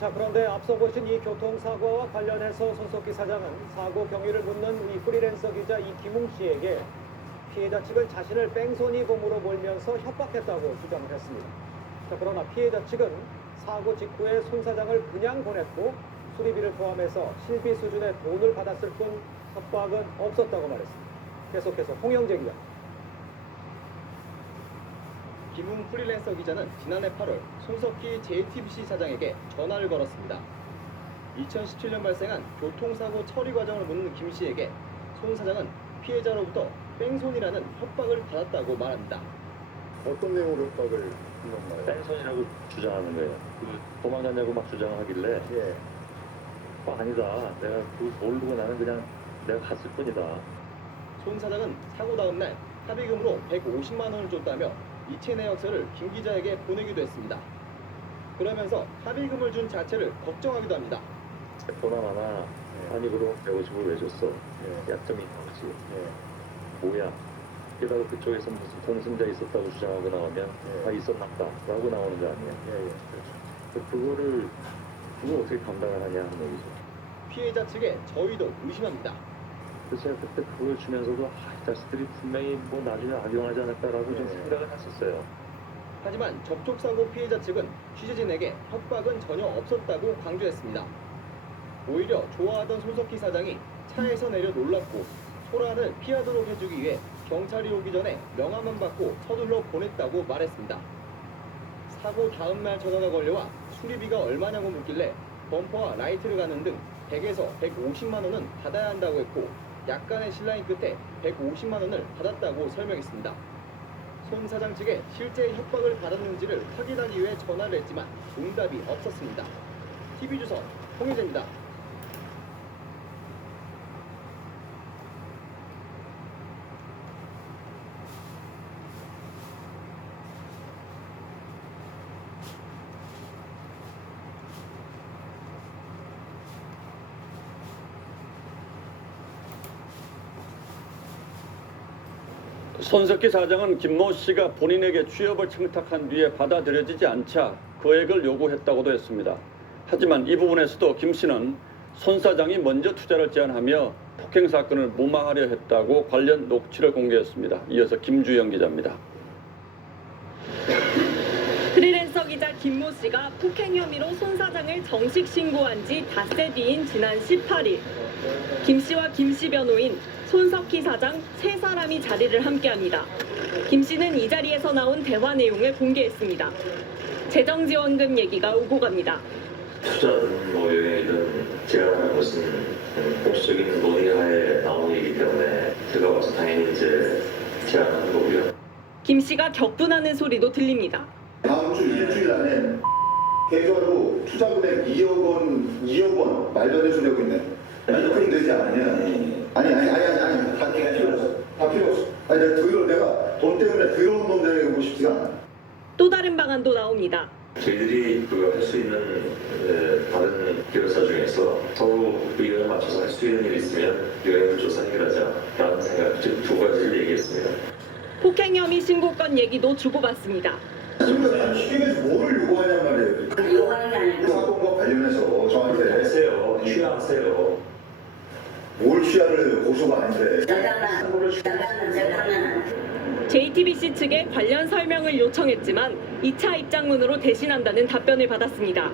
자, 그런데 앞서 보신 이 교통사고와 관련해서 손석희 사장은 사고 경위를 묻는 이 프리랜서 기자 이김웅 씨에게 피해자 측은 자신을 뺑소니범으로 몰면서 협박했다고 주장을 했습니다. 자, 그러나 피해자 측은 사고 직후에 손 사장을 그냥 보냈고 수리비를 포함해서 실비 수준의 돈을 받았을 뿐 협박은 없었다고 말했습니다. 계속해서 홍영재 기자. 김웅 프리랜서 기자는 지난해 8월 손석희 JTBC 사장에게 전화를 걸었습니다. 2017년 발생한 교통사고 처리 과정을 묻는 김 씨에게 손 사장은 피해자로부터 뺑소니라는 협박을 받았다고 말합니다. 어떤 내용으로 협박을 한 건가요? 뺑소니라고 주장하는 거예요. 도망갔냐고 막 주장하길래 아니다. 내가 그거 모르고 나는 그냥 내가 갔을 뿐이다. 손 사장은 사고 다음 날 합의금으로 150만 원을 줬다며 이체 내역서를 김 기자에게 보내기도 했습니다. 그러면서 합의금을 준 자체를 걱정하기도 합니다. 돈 하나 아니 그럼 150을 왜 줬어? 약점이 나오지. 뭐야? 게다가 그쪽에서 무슨 동승자 있었다고 주장하고 나오면 있었나 보다 라고 나오는 거 아니야? 그거를 어떻게 감당을 하냐 하는 얘기죠. 피해자 측에 저희도 의심합니다. 그래서 제가 그때 그걸 주면서도 이 자식들이 분명히 뭐 나중에 악용하지 않을까라고 좀 생각을 했었어요. 하지만 접촉사고 피해자 측은 취재진에게 협박은 전혀 없었다고 강조했습니다. 오히려 좋아하던 손석희 사장이 차에서 내려 놀랐고 소란을 피하도록 해주기 위해 경찰이 오기 전에 명함만 받고 서둘러 보냈다고 말했습니다. 사고 다음 날 전화가 걸려와 수리비가 얼마냐고 묻길래 범퍼와 라이트를 가는 등 100에서 150만 원은 받아야 한다고 했고 약간의 신라인 끝에 150만 원을 받았다고 설명했습니다. 손 사장 측에 실제 협박을 받았는지를 확인하기 위해 전화를 했지만 응답이 없었습니다. TV조선 홍혜재입니다. 손석희 사장은 김모 씨가 본인에게 취업을 청탁한 뒤에 받아들여지지 않자 거액을 요구했다고도 했습니다. 하지만 이 부분에서도 김 씨는 손 사장이 먼저 투자를 제안하며 폭행 사건을 무마하려 했다고 관련 녹취를 공개했습니다. 이어서 김주영 기자입니다. 프리랜서 기자 김모 씨가 폭행 혐의로 손 사장을 정식 신고한 지 닷새 뒤인 지난 18일 김 씨와 김 씨 변호인 손석희 사장 세 사람이 자리를 함께합니다. 김 씨는 이 자리에서 나온 대화 내용을 공개했습니다. 재정지원금 얘기가 오고 갑니다. 투자든 뭐 여행이든 제가 하는 것은 공식적인 논의하에 나오는 일이기 때문에 제가 와서 당연히 이제 제안하는 거고요. 김 씨가 격분하는 소리도 들립니다. 다음 주 일주일 안에 계좌로 투자 금액 2억 원 말도 안 되는 소리 하고 있네. 그럼 되지 않느냐? 아니 다 필요 없어. 다 필요 없어. 아니 내가 돈 때문에 더러운 놈 데리고 싶지가 않아. 또 다른 방안도 나옵니다. 저희들이 할 수 있는 다른 기획사 중에서 서로 의견을 맞춰서 할 수 있는 일이 있으면 여행조사 해결하자라는 생각, 즉 두 가지를 얘기했습니다. 폭행 혐의 신고 건 얘기도 주고받습니다. 취임에서 뭐를 요구하냔 말이에요. 요구하는 게 아니고 사건과 관련해서 저한테 하세요. 취하하세요. 뭘 취하를 고소가 아닌데. JTBC 측에 관련 설명을 요청했지만 2차 입장문으로 대신한다는 답변을 받았습니다.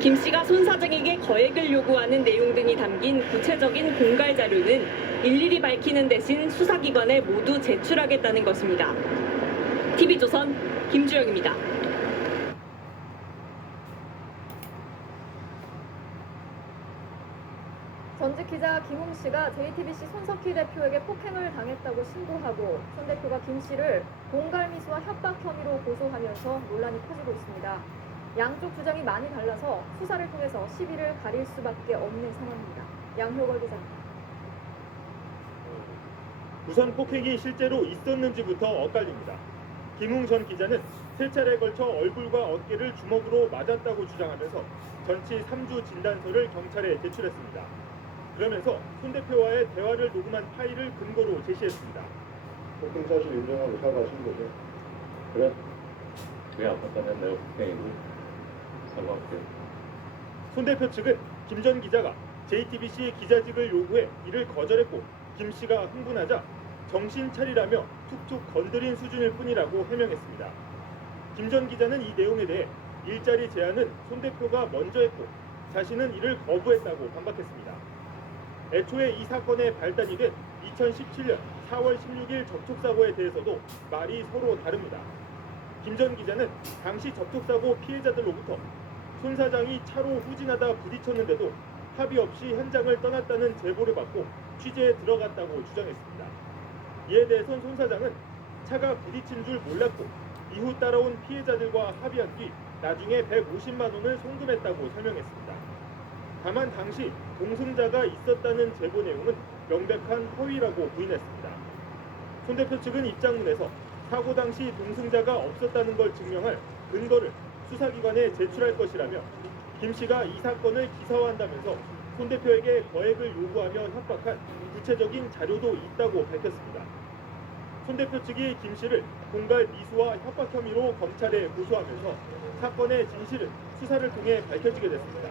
김 씨가 손 사장에게 거액을 요구하는 내용 등이 담긴 구체적인 공갈 자료는 일일이 밝히는 대신 수사기관에 모두 제출하겠다는 것입니다. TV조선 김주영입니다. 전직 기자 김웅 씨가 JTBC 손석희 대표에게 폭행을 당했다고 신고하고 손 대표가 김 씨를 공갈 미수와 협박 혐의로 고소하면서 논란이 커지고 있습니다. 양쪽 주장이 많이 달라서 수사를 통해서 시비를 가릴 수밖에 없는 상황입니다. 양효걸 기자입니다. 우선 폭행이 실제로 있었는지부터 엇갈립니다. 김웅 전 기자는 세 차례에 걸쳐 얼굴과 어깨를 주먹으로 맞았다고 주장하면서 전치 3주 진단서를 경찰에 제출했습니다. 그러면서 손 대표와의 대화를 녹음한 파일을 근거로 제시했습니다. 폭행 사실 인정하고 사과하신 거죠? 그래? 그게 아팠다면 내가 폭행이고 사과할게. 손 대표 측은 김 전 기자가 JTBC 기자직을 요구해 이를 거절했고 김 씨가 흥분하자 정신 차리라며 툭툭 건드린 수준일 뿐이라고 해명했습니다. 김 전 기자는 이 내용에 대해 일자리 제안은 손 대표가 먼저 했고 자신은 이를 거부했다고 반박했습니다. 애초에 이 사건의 발단이 된 2017년 4월 16일 접촉사고에 대해서도 말이 서로 다릅니다. 김 전 기자는 당시 접촉사고 피해자들로부터 손 사장이 차로 후진하다 부딪혔는데도 합의 없이 현장을 떠났다는 제보를 받고 취재에 들어갔다고 주장했습니다. 이에 대해선 손 사장은 차가 부딪힌 줄 몰랐고 이후 따라온 피해자들과 합의한 뒤 나중에 150만 원을 송금했다고 설명했습니다. 다만 당시 동승자가 있었다는 제보 내용은 명백한 허위라고 부인했습니다. 손 대표 측은 입장문에서 사고 당시 동승자가 없었다는 걸 증명할 근거를 수사기관에 제출할 것이라며 김 씨가 이 사건을 기사화한다면서 손 대표에게 거액을 요구하며 협박한 구체적인 자료도 있다고 밝혔습니다. 손 대표 측이 김 씨를 공갈 미수와 협박 혐의로 검찰에 고소하면서 사건의 진실은 수사를 통해 밝혀지게 됐습니다.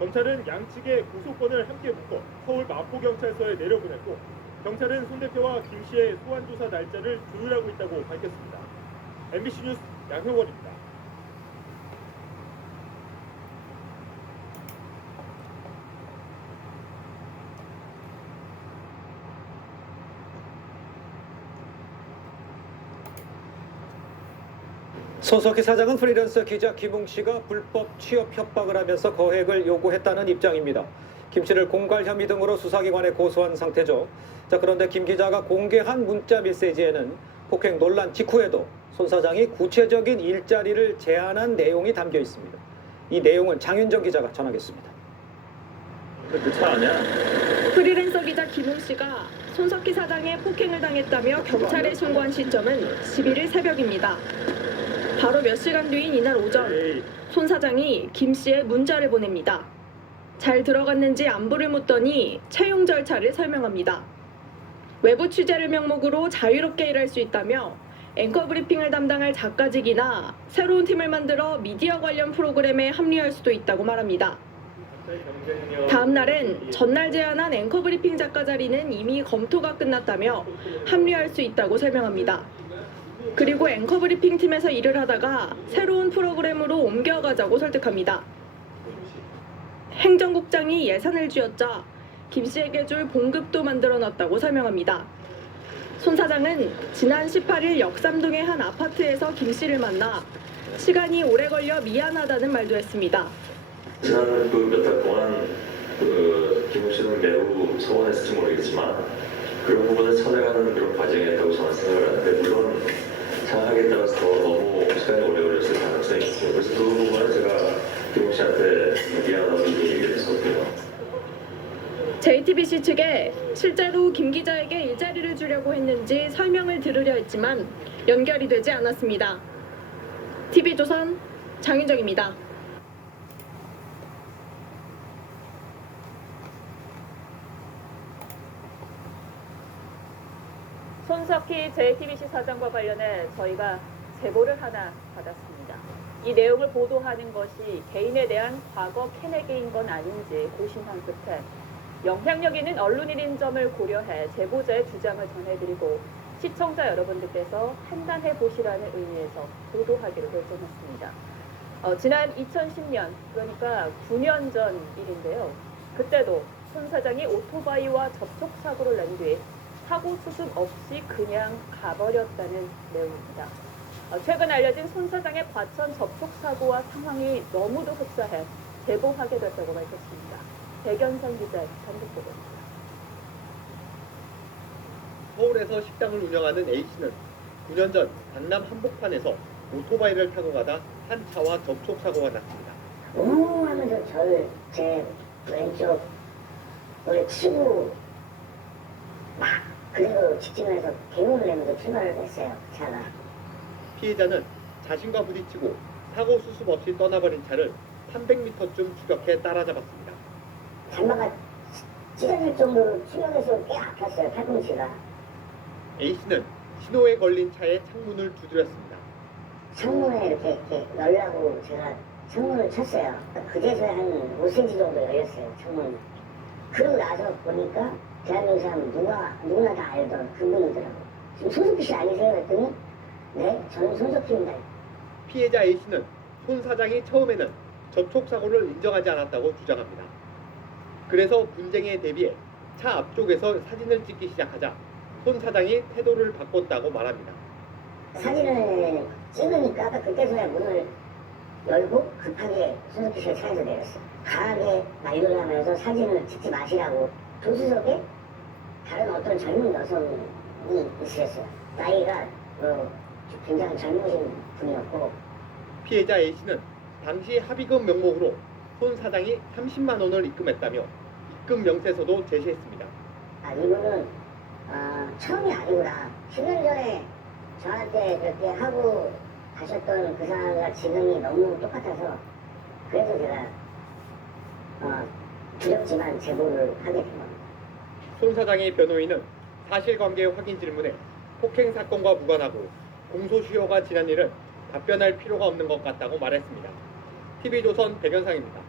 검찰은 양측의 고소권을 함께 묶어 서울 마포경찰서에 내려보냈고 경찰은 손 대표와 김 씨의 소환조사 날짜를 조율하고 있다고 밝혔습니다. MBC 뉴스 양효걸입니다. 손석희 사장은 프리랜서 기자 김웅 씨가 불법 취업 협박을 하면서 거액을 요구했다는 입장입니다. 김 씨를 공갈 혐의 등으로 수사기관에 고소한 상태죠. 자, 그런데 김 기자가 공개한 문자 메시지에는 폭행 논란 직후에도 손 사장이 구체적인 일자리를 제안한 내용이 담겨 있습니다. 이 내용은 장윤정 기자가 전하겠습니다. 그 차 아니야? 프리랜서 기자 김웅 씨가 손석희 사장의 폭행을 당했다며 경찰에 신고한 시점은 11일 새벽입니다. 바로 몇 시간 뒤인 이날 오전 손 사장이 김 씨의 문자를 보냅니다. 잘 들어갔는지 안부를 묻더니 채용 절차를 설명합니다. 외부 취재를 명목으로 자유롭게 일할 수 있다며 앵커 브리핑을 담당할 작가직이나 새로운 팀을 만들어 미디어 관련 프로그램에 합류할 수도 있다고 말합니다. 다음 날엔 전날 제안한 앵커 브리핑 작가 자리는 이미 검토가 끝났다며 합류할 수 있다고 설명합니다. 그리고 앵커 브리핑 팀에서 일을 하다가 새로운 프로그램으로 옮겨가자고 설득합니다. 행정국장이 예산을 쥐었자 김 씨에게 줄 봉급도 만들어놨다고 설명합니다. 손 사장은 지난 18일 역삼동의 한 아파트에서 김 씨를 만나 시간이 오래 걸려 미안하다는 말도 했습니다. 지난 몇 달 동안 김웅 씨는 매우 서운했을지 모르겠지만 그런 부분을 찾아가는 그런 과정이었다고 저는 생각을 하는데 물론 상황에 따라서 너무 시간이 오래 걸렸을 가능성이 있어요. 그래서 그 부분은 제가 김웅 씨한테 미안하다고 얘기를 했었고요. JTBC 측에 실제로 김 기자에게 일자리를 주려고 했는지 설명을 들으려 했지만 연결이 되지 않았습니다. TV조선 장윤정입니다. 손석희 JTBC 사장과 관련해 저희가 제보를 하나 받았습니다. 이 내용을 보도하는 것이 개인에 대한 과거 캐내기인 건 아닌지 고심한 끝에 영향력 있는 언론인인 점을 고려해 제보자의 주장을 전해드리고 시청자 여러분들께서 판단해 보시라는 의미에서 보도하기로 결정했습니다. 지난 2010년, 그러니까 9년 전 일인데요. 그때도 손 사장이 오토바이와 접촉사고를 낸 뒤 사고 수습 없이 그냥 가버렸다는 내용입니다. 최근 알려진 손 사장의 과천 접촉사고와 상황이 너무도 흡사해 제보하게 됐다고 밝혔습니다. 백연선 기자의 단독 보도입니다. 서울에서 식당을 운영하는 A씨는 9년 전 강남 한복판에서 오토바이를 타고 가다 한 차와 접촉사고가 났습니다. 하면서 저를 제 왼쪽을 치고 막 그대로 직진해서 개울을 내면서 출발을 했어요. 차가. 피해자는 자신과 부딪히고 사고 수습 없이 떠나버린 차를 300m쯤 추격해 따라잡았습니다. 장마가 찢어질 정도로 추격해서 꽤 아팠어요. 팔꿈치가. A씨는 신호에 걸린 차의 창문을 두드렸습니다. 창문에 이렇게 열라고 제가 창문을 쳤어요. 그제서야 한 5cm 정도 열렸어요. 창문. 그러고 나서 보니까 대한민국 사람 누구나 다 알던 그분이더라고요. 지금 손석희 씨 아니세요? 그랬더니 네, 저는 손석희입니다. 피해자 A씨는 손 사장이 처음에는 접촉사고를 인정하지 않았다고 주장합니다. 그래서 분쟁에 대비해 차 앞쪽에서 사진을 찍기 시작하자 손 사장이 태도를 바꿨다고 말합니다. 사진을 찍으니까 아까 그때서야 문을 열고 급하게 손석희 씨가 차에서 내렸어요. 강하게 만류를 하면서 사진을 찍지 마시라고. 조수석에 다른 어떤 젊은 여성이 있으셨어요. 나이가 굉장히 젊으신 분이었고. 피해자 A씨는 당시 합의금 명목으로 손 사장이 30만 원을 입금했다며 입금 명세서도 제시했습니다. 이거는 처음이 아니구나. 10년 전에 저한테 그렇게 하고 가셨던 그 사람과 지금이 너무 똑같아서 그래서 제가 두렵지만 제보를 하게 된 겁니다. 손 사장의 변호인은 사실관계 확인 질문에 폭행 사건과 무관하고 공소시효가 지난 일은 답변할 필요가 없는 것 같다고 말했습니다. TV조선 백연상입니다.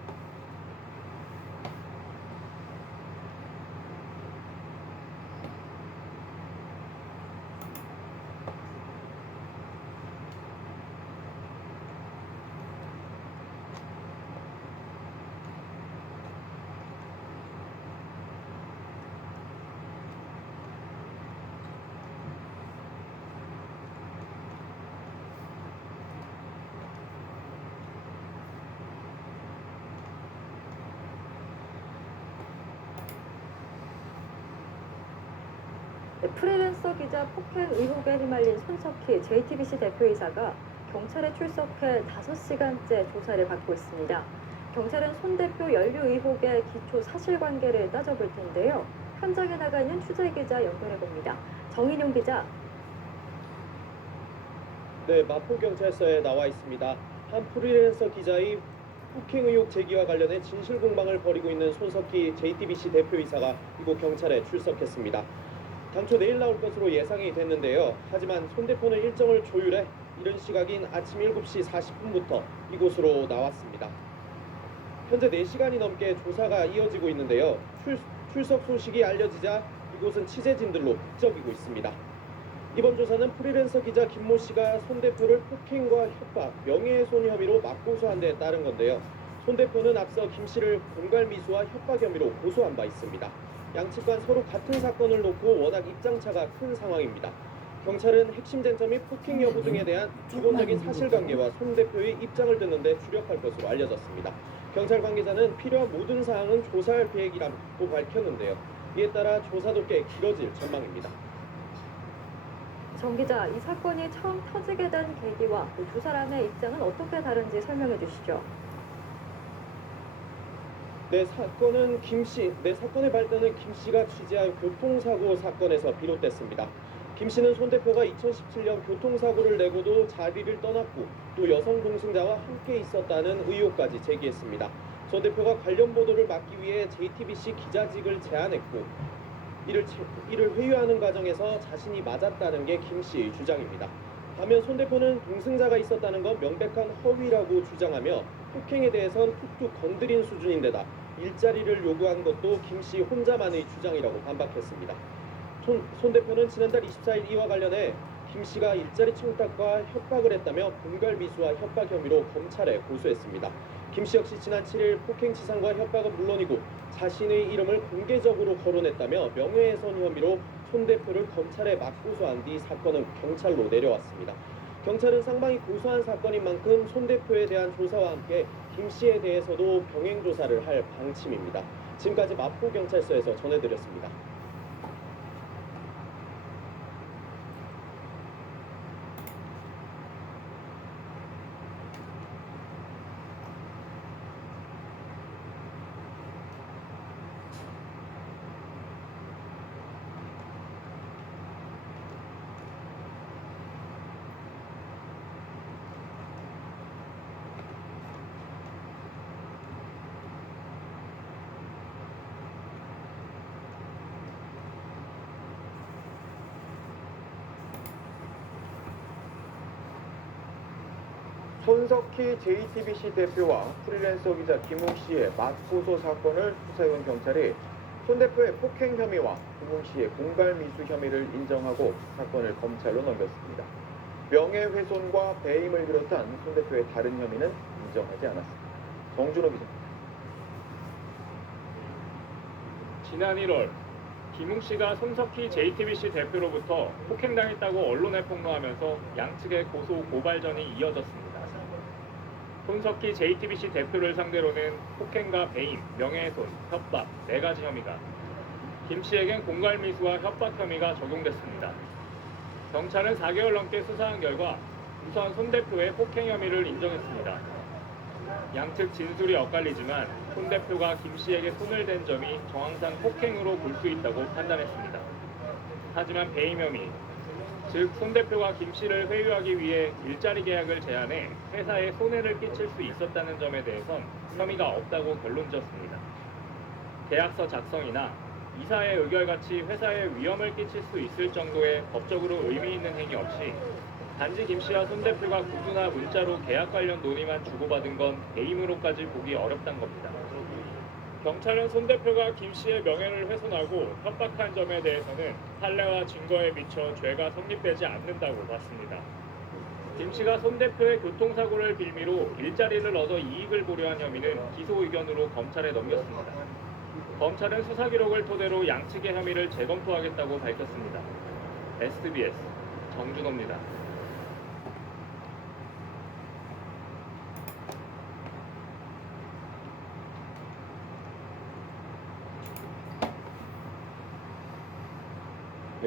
프리랜서 기자 폭행 의혹에 휘말린 손석희 JTBC 대표이사가 경찰에 출석해 5시간째 조사를 받고 있습니다. 경찰은 손 대표 연루 의혹의 기초 사실관계를 따져볼 텐데요. 현장에 나가 있는 취재기자 연결해봅니다. 정인용 기자. 네, 마포경찰서에 나와 있습니다. 한 프리랜서 기자의 폭행 의혹 제기와 관련해 진실 공방을 벌이고 있는 손석희 JTBC 대표이사가 이곳 경찰에 출석했습니다. 당초 내일 나올 것으로 예상이 됐는데요. 하지만 손 대표는 일정을 조율해 이른 시각인 아침 7시 40분부터 이곳으로 나왔습니다. 현재 4시간이 넘게 조사가 이어지고 있는데요. 출석 소식이 알려지자 이곳은 취재진들로 북적이고 있습니다. 이번 조사는 프리랜서 기자 김모 씨가 손 대표를 폭행과 협박, 명예훼손 혐의로 맞고소한 데 따른 건데요. 손 대표는 앞서 김 씨를 공갈미수와 협박 혐의로 고소한 바 있습니다. 양측간 서로 같은 사건을 놓고 워낙 입장차가 큰 상황입니다. 경찰은 핵심 쟁점이 폭행 여부 등에 대한 기본적인 사실관계와 손 대표의 입장을 듣는 데 주력할 것으로 알려졌습니다. 경찰 관계자는 필요한 모든 사항은 조사할 계획이라고 밝혔는데요. 이에 따라 조사도 꽤 길어질 전망입니다. 정 기자, 이 사건이 처음 터지게 된 계기와 두 사람의 입장은 어떻게 다른지 설명해 주시죠. 사건의 발단은 김 씨가 취재한 교통사고 사건에서 비롯됐습니다. 김 씨는 손 대표가 2017년 교통사고를 내고도 자리를 떠났고 또 여성 동승자와 함께 있었다는 의혹까지 제기했습니다. 손 대표가 관련 보도를 막기 위해 JTBC 기자직을 제안했고 이를 회유하는 과정에서 자신이 맞았다는 게 김 씨의 주장입니다. 반면 손 대표는 동승자가 있었다는 건 명백한 허위라고 주장하며 폭행에 대해선 툭툭 건드린 수준인데다 일자리를 요구한 것도 김 씨 혼자만의 주장이라고 반박했습니다. 손 대표는 지난달 24일 이와 관련해 김 씨가 일자리 청탁과 협박을 했다며 공갈미수와 협박 혐의로 검찰에 고소했습니다. 김 씨 역시 지난 7일 폭행치상과 협박은 물론이고 자신의 이름을 공개적으로 거론했다며 명예훼손 혐의로 손 대표를 검찰에 맞고소한 뒤 사건은 경찰로 내려왔습니다. 경찰은 쌍방이 고소한 사건인 만큼 손 대표에 대한 조사와 함께 김 씨에 대해서도 병행 조사를 할 방침입니다. 지금까지 마포경찰서에서 전해드렸습니다. 손석희 JTBC 대표와 프리랜서 기자 김웅 씨의 맞고소 사건을 수사해온 경찰이 손 대표의 폭행 혐의와 김웅 씨의 공갈미수 혐의를 인정하고 사건을 검찰로 넘겼습니다. 명예훼손과 배임을 비롯한 손 대표의 다른 혐의는 인정하지 않았습니다. 정준호 기자입니다. 지난 1월 김웅 씨가 손석희 JTBC 대표로부터 폭행당했다고 언론에 폭로하면서 양측의 고소 고발전이 이어졌습니다. 손석희 JTBC 대표를 상대로는 폭행과 배임, 명예훼손, 협박 4가지 혐의가, 김 씨에겐 공갈미수와 협박 혐의가 적용됐습니다. 경찰은 4개월 넘게 수사한 결과 우선 손 대표의 폭행 혐의를 인정했습니다. 양측 진술이 엇갈리지만 손 대표가 김 씨에게 손을 댄 점이 정황상 폭행으로 볼 수 있다고 판단했습니다. 하지만 배임 혐의, 즉 손 대표가 김 씨를 회유하기 위해 일자리 계약을 제안해 회사에 손해를 끼칠 수 있었다는 점에 대해선 혐의가 없다고 결론지었습니다. 계약서 작성이나 이사의 의결같이 회사에 위험을 끼칠 수 있을 정도의 법적으로 의미 있는 행위 없이 단지 김 씨와 손 대표가 구두나 문자로 계약 관련 논의만 주고받은 건 배임으로까지 보기 어렵단 겁니다. 경찰은 손 대표가 김 씨의 명예를 훼손하고 협박한 점에 대해서는 판례와 증거에 비춰 죄가 성립되지 않는다고 봤습니다. 김 씨가 손 대표의 교통사고를 빌미로 일자리를 얻어 이익을 보려한 혐의는 기소 의견으로 검찰에 넘겼습니다. 검찰은 수사 기록을 토대로 양측의 혐의를 재검토하겠다고 밝혔습니다. SBS 정준호입니다.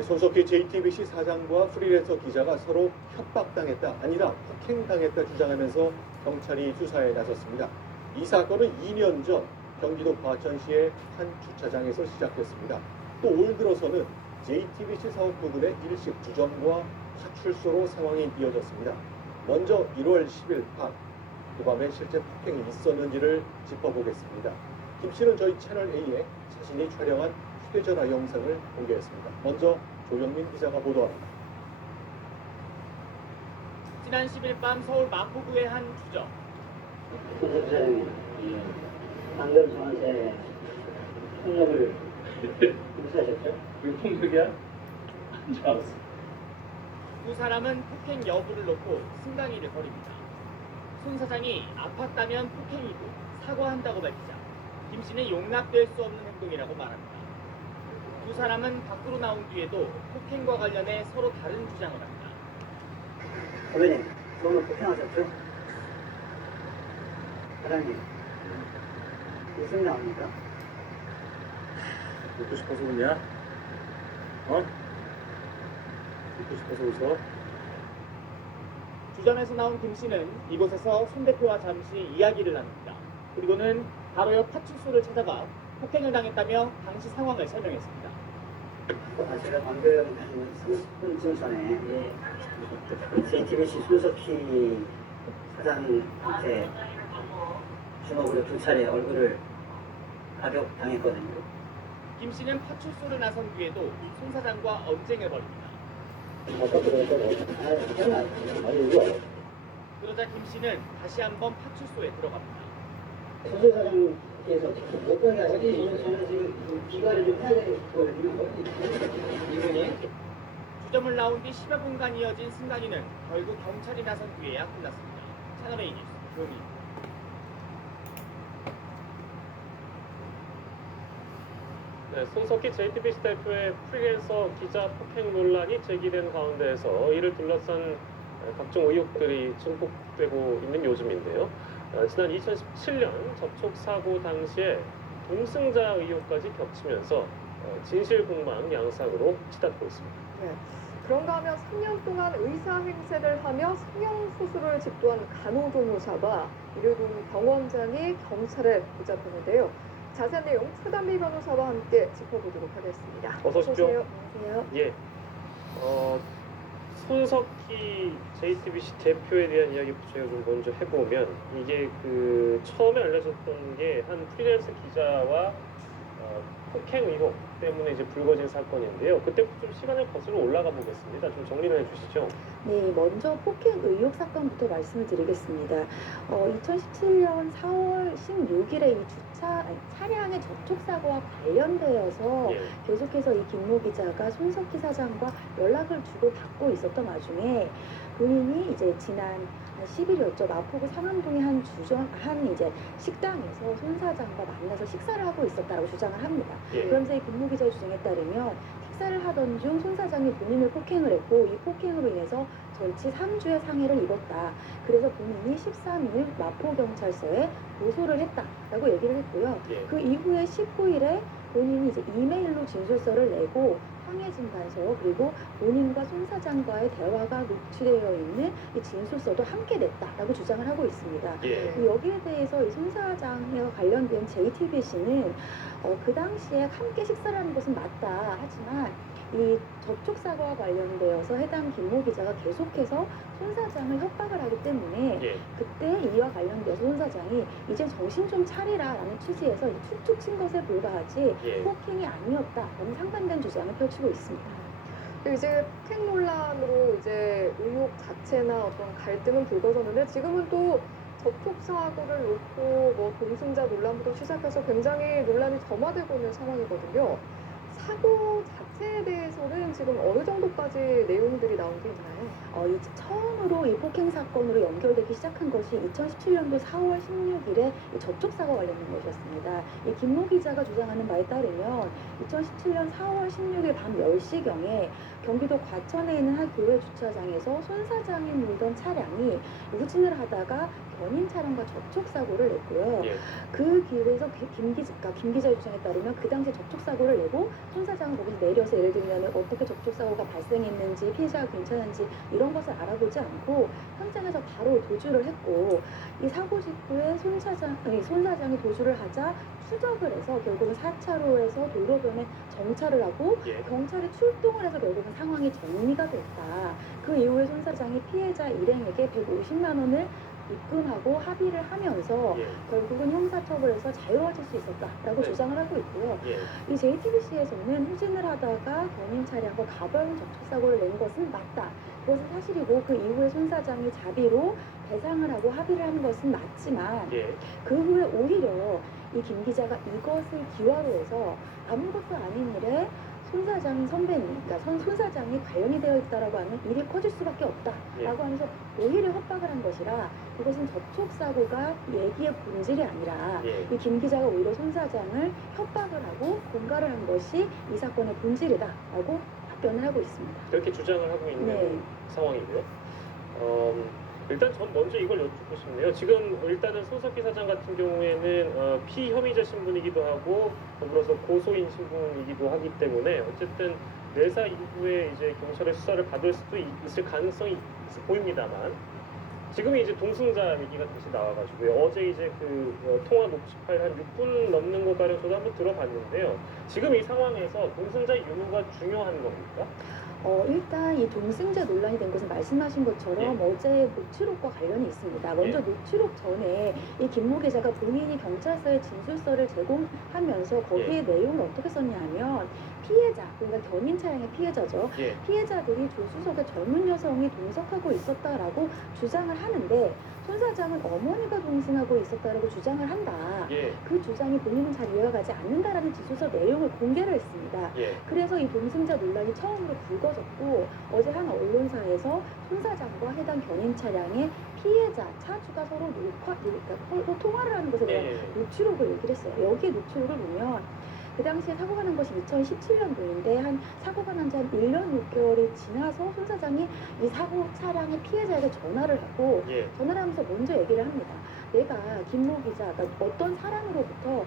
손석희 JTBC 사장과 프리랜서 기자가 서로 협박당했다, 아니라 폭행당했다 주장하면서 경찰이 수사에 나섰습니다. 이 사건은 2년 전 경기도 과천시의 한 주차장에서 시작됐습니다. 또 올 들어서는 JTBC 사업 부근의 일식 주점과 파출소로 상황이 이어졌습니다. 먼저 1월 10일 밤, 그 밤에 실제 폭행이 있었는지를 짚어보겠습니다. 김 씨는 저희 채널A에 자신이 촬영한 휴대전화 영상을 공개했습니다. 먼저 조영민 기자가 보도합니다. 지난 10일 밤 서울 마포구의 한 주점. 방금 저한테 폭력을 무시하셨죠? 그게 폭력이야? 안 줄 알았어. 두 사람은 폭행 여부를 놓고 승강이를 벌입니다. 손 사장이 아팠다면 폭행이고 사과한다고 밝히자 김 씨는 용납될 수 없는 행동이라고 말합니다. 두 사람은 밖으로 나온 뒤에도 폭행과 관련해 서로 다른 주장을 합니다. 선배님, 너무 폭행하셨죠? 사장님, 무슨 나옵니까? 웃고 싶어서 웃냐? 어? 웃고 싶어서 웃어? 주점에서 나온 김 씨는 이곳에서 손 대표와 잠시 이야기를 나눕니다. 그리고는 바로 옆 파출소를 찾아가 폭행을 당했다며 당시 상황을 설명했습니다. 제가 방금 30분쯤 전에 JTBC 손석희 사장한테 주먹으로 2차례 얼굴을 가격당했거든요. 김 씨는 파출소를 나선 뒤에도 손 사장과 언쟁해 버립니다. 그러자 김 씨는 다시 한번 파출소에 들어갑니다. 손 사장께서 못 가게 하셨지. 저는 지금 귀가를 좀 해야 되거든요. 이분이 주점을 나온 뒤 10여 분간 이어진 승강기는 결국 경찰이 나선 뒤에야 끝났습니다. 채널A 뉴스 조용입니다. 네, 손석희 JTBC 대표의 프리랜서 기자 폭행 논란이 제기된 가운데에서 이를 둘러싼 각종 의혹들이 증폭되고 있는 요즘인데요. 지난 2017년 접촉 사고 당시에 동승자 의혹까지 겹치면서 진실공방 양상으로 치닫고 있습니다. 네. 그런가 하면 3년 동안 의사 행세를 하며 성형수술을 집도한 간호조무사와 의료동 병원장이 경찰에 붙잡혔는데요. 자세한 내용 최단비 변호사와 함께 짚어보도록 하겠습니다. 어서 오십시오. 안녕하세요. 예. 손석희 JTBC 대표에 대한 이야기부터 제가 좀 먼저 해보면 이게 그 처음에 알려졌던 게 한 프리랜서 기자와 폭행 의혹 때문에 이제 불거진 사건인데요. 그때부터 좀 시간을 거슬러 올라가 보겠습니다. 좀 정리를 해주시죠. 네, 먼저 폭행 의혹 사건부터 말씀을 드리겠습니다. 2017년 4월 16일에 이 차량의 접촉 사고와 관련되어서 계속해서 이 김모 기자가 손석희 사장과 연락을 주고 받고 있었던 와중에 본인이 이제 지난 10일이었죠. 마포구 상암동의 한 이제 식당에서 손 사장과 만나서 식사를 하고 있었다고 주장을 합니다. 그러면서 이 김모 기자의 주장에 따르면 식사를 하던 중 손 사장이 본인을 폭행을 했고 이 폭행으로 인해서 전치 3주의 상해를 입었다. 그래서 본인이 13일 마포경찰서에 고소를 했다라고 얘기를 했고요. 그 이후에 19일에 본인이 이제 이메일로 진술서를 내고 상해 진단서 그리고 본인과 손 사장과의 대화가 녹취되어 있는 이 진술서도 함께 냈다라고 주장을 하고 있습니다. 여기에 대해서 이 손 사장과 관련된 JTBC는 그 당시에 함께 식사를 하는 것은 맞다. 하지만 이 접촉 사고와 관련되어서 해당 김모 기자가 계속해서 손 사장을 협박을 하기 때문에 그때 이와 관련돼서 손 사장이 이제 정신 좀 차리라라는 취지에서 툭툭 친 것에 불과하지 폭행이 아니었다라는 상반된 주장을 펼치고 있습니다. 이제 폭행 논란으로 이제 의혹 자체나 어떤 갈등은 불거졌는데 지금은 또 접촉 사고를 놓고 뭐 동승자 논란부터 시작해서 굉장히 논란이 점화되고 있는 상황이거든요. 사고 자체에 대해서는 지금 어느 정도까지 내용들이 나온 게 있나요? 처음으로 이 폭행 사건으로 연결되기 시작한 것이 2017년도 4월 16일에 접촉 사고 관련된 것이었습니다. 이 김모 기자가 주장하는 바에 따르면 2017년 4월 16일 밤 10시경에 경기도 과천에 있는 한 교회 주차장에서 손 사장이 몰던 차량이 후진을 하다가 견인 차량과 접촉 사고를 냈고요. 그 길에서 김 기자의 주장에 따르면 그 당시 접촉 사고를 내고 손 사장은 거기서 내려서 예를 들면 어떻게 접촉 사고가 발생했는지 피해자가 괜찮은지 이런 것을 알아보지 않고 현장에서 바로 도주를 했고 이 사고 직후에 손 사장이 도주를 하자 추적을 해서 결국은 4차로에서 도로변에 정차를 하고 경찰이 출동을 해서 결국은 상황이 정리가 됐다. 그 이후에 손 사장이 피해자 일행에게 150만 원을 입금하고 합의를 하면서 결국은 형사처벌에서 자유로워질 수 있었다라고 주장을 하고 있고요. 이 JTBC에서는 후진을 하다가 견인 차량과 가벼운 접촉 사고를 낸 것은 맞다. 그것은 사실이고 그 이후에 손 사장이 자비로 배상을 하고 합의를 한 것은 맞지만 그 후에 오히려 이 김 기자가 이것을 기화로 해서 아무것도 아닌 일에 손 사장 선배님, 그러니까 손 사장이 관련이 되어 있다라고 하면 일이 커질 수밖에 없다라고 하면서 오히려 협박을 한 것이라 이것은 접촉 사고가 얘기의 본질이 아니라 이 김 기자가 오히려 손 사장을 협박을 하고 공갈을 한 것이 이 사건의 본질이다라고 답변을 하고 있습니다. 그렇게 주장을 하고 있는 상황이고요. 일단 전 먼저 이걸 여쭙고 싶네요. 지금 일단은 손석희 사장 같은 경우에는 피혐의자 신분이기도 하고 더불어서 고소인 신분이기도 하기 때문에 어쨌든 내사 이후에 이제 경찰의 수사를 받을 수도 있을 가능성이 있어 보입니다만 지금이 이제 동승자 얘기가 다시 나와가지고요. 어제 이제 통화 녹취파일 한 6분 넘는 것 가량 저도 한번 들어봤는데요. 지금 이 상황에서 동승자 유무가 중요한 겁니까? 일단 이 동승자 논란이 된 것은 말씀하신 것처럼 어제 녹취록과 관련이 있습니다. 먼저 녹취록 전에 이 김모 기자가 본인이 경찰서에 진술서를 제공하면서 거기에 내용을 어떻게 썼냐면 피해자, 그러니까 견인 차량의 피해자죠. 피해자들이 조수석에 젊은 여성이 동석하고 있었다라고 주장을 하는데 손 사장은 어머니가 동승하고 있었다라고 주장을 한다. 그 주장이 본인은 잘 이해가지 않는다라는 진술서 내용을 공개를 했습니다. 그래서 이 동승자 논란이 처음으로 불거졌고 어제 한 언론사에서 손 사장과 해당 견인 차량의 피해자 차주가 서로 서로 통화를 하는 것에 대한 녹취록을 얘기를 했어요. 여기에 녹취록을 보면 그 당시에 사고가 난 것이 2017년도인데 한 사고가 난 지 한 1년 6개월이 지나서 손 사장이 이 사고 차량의 피해자에게 전화를 하고 전화를 하면서 먼저 얘기를 합니다. 내가 김모 기자가 어떤 사람으로부터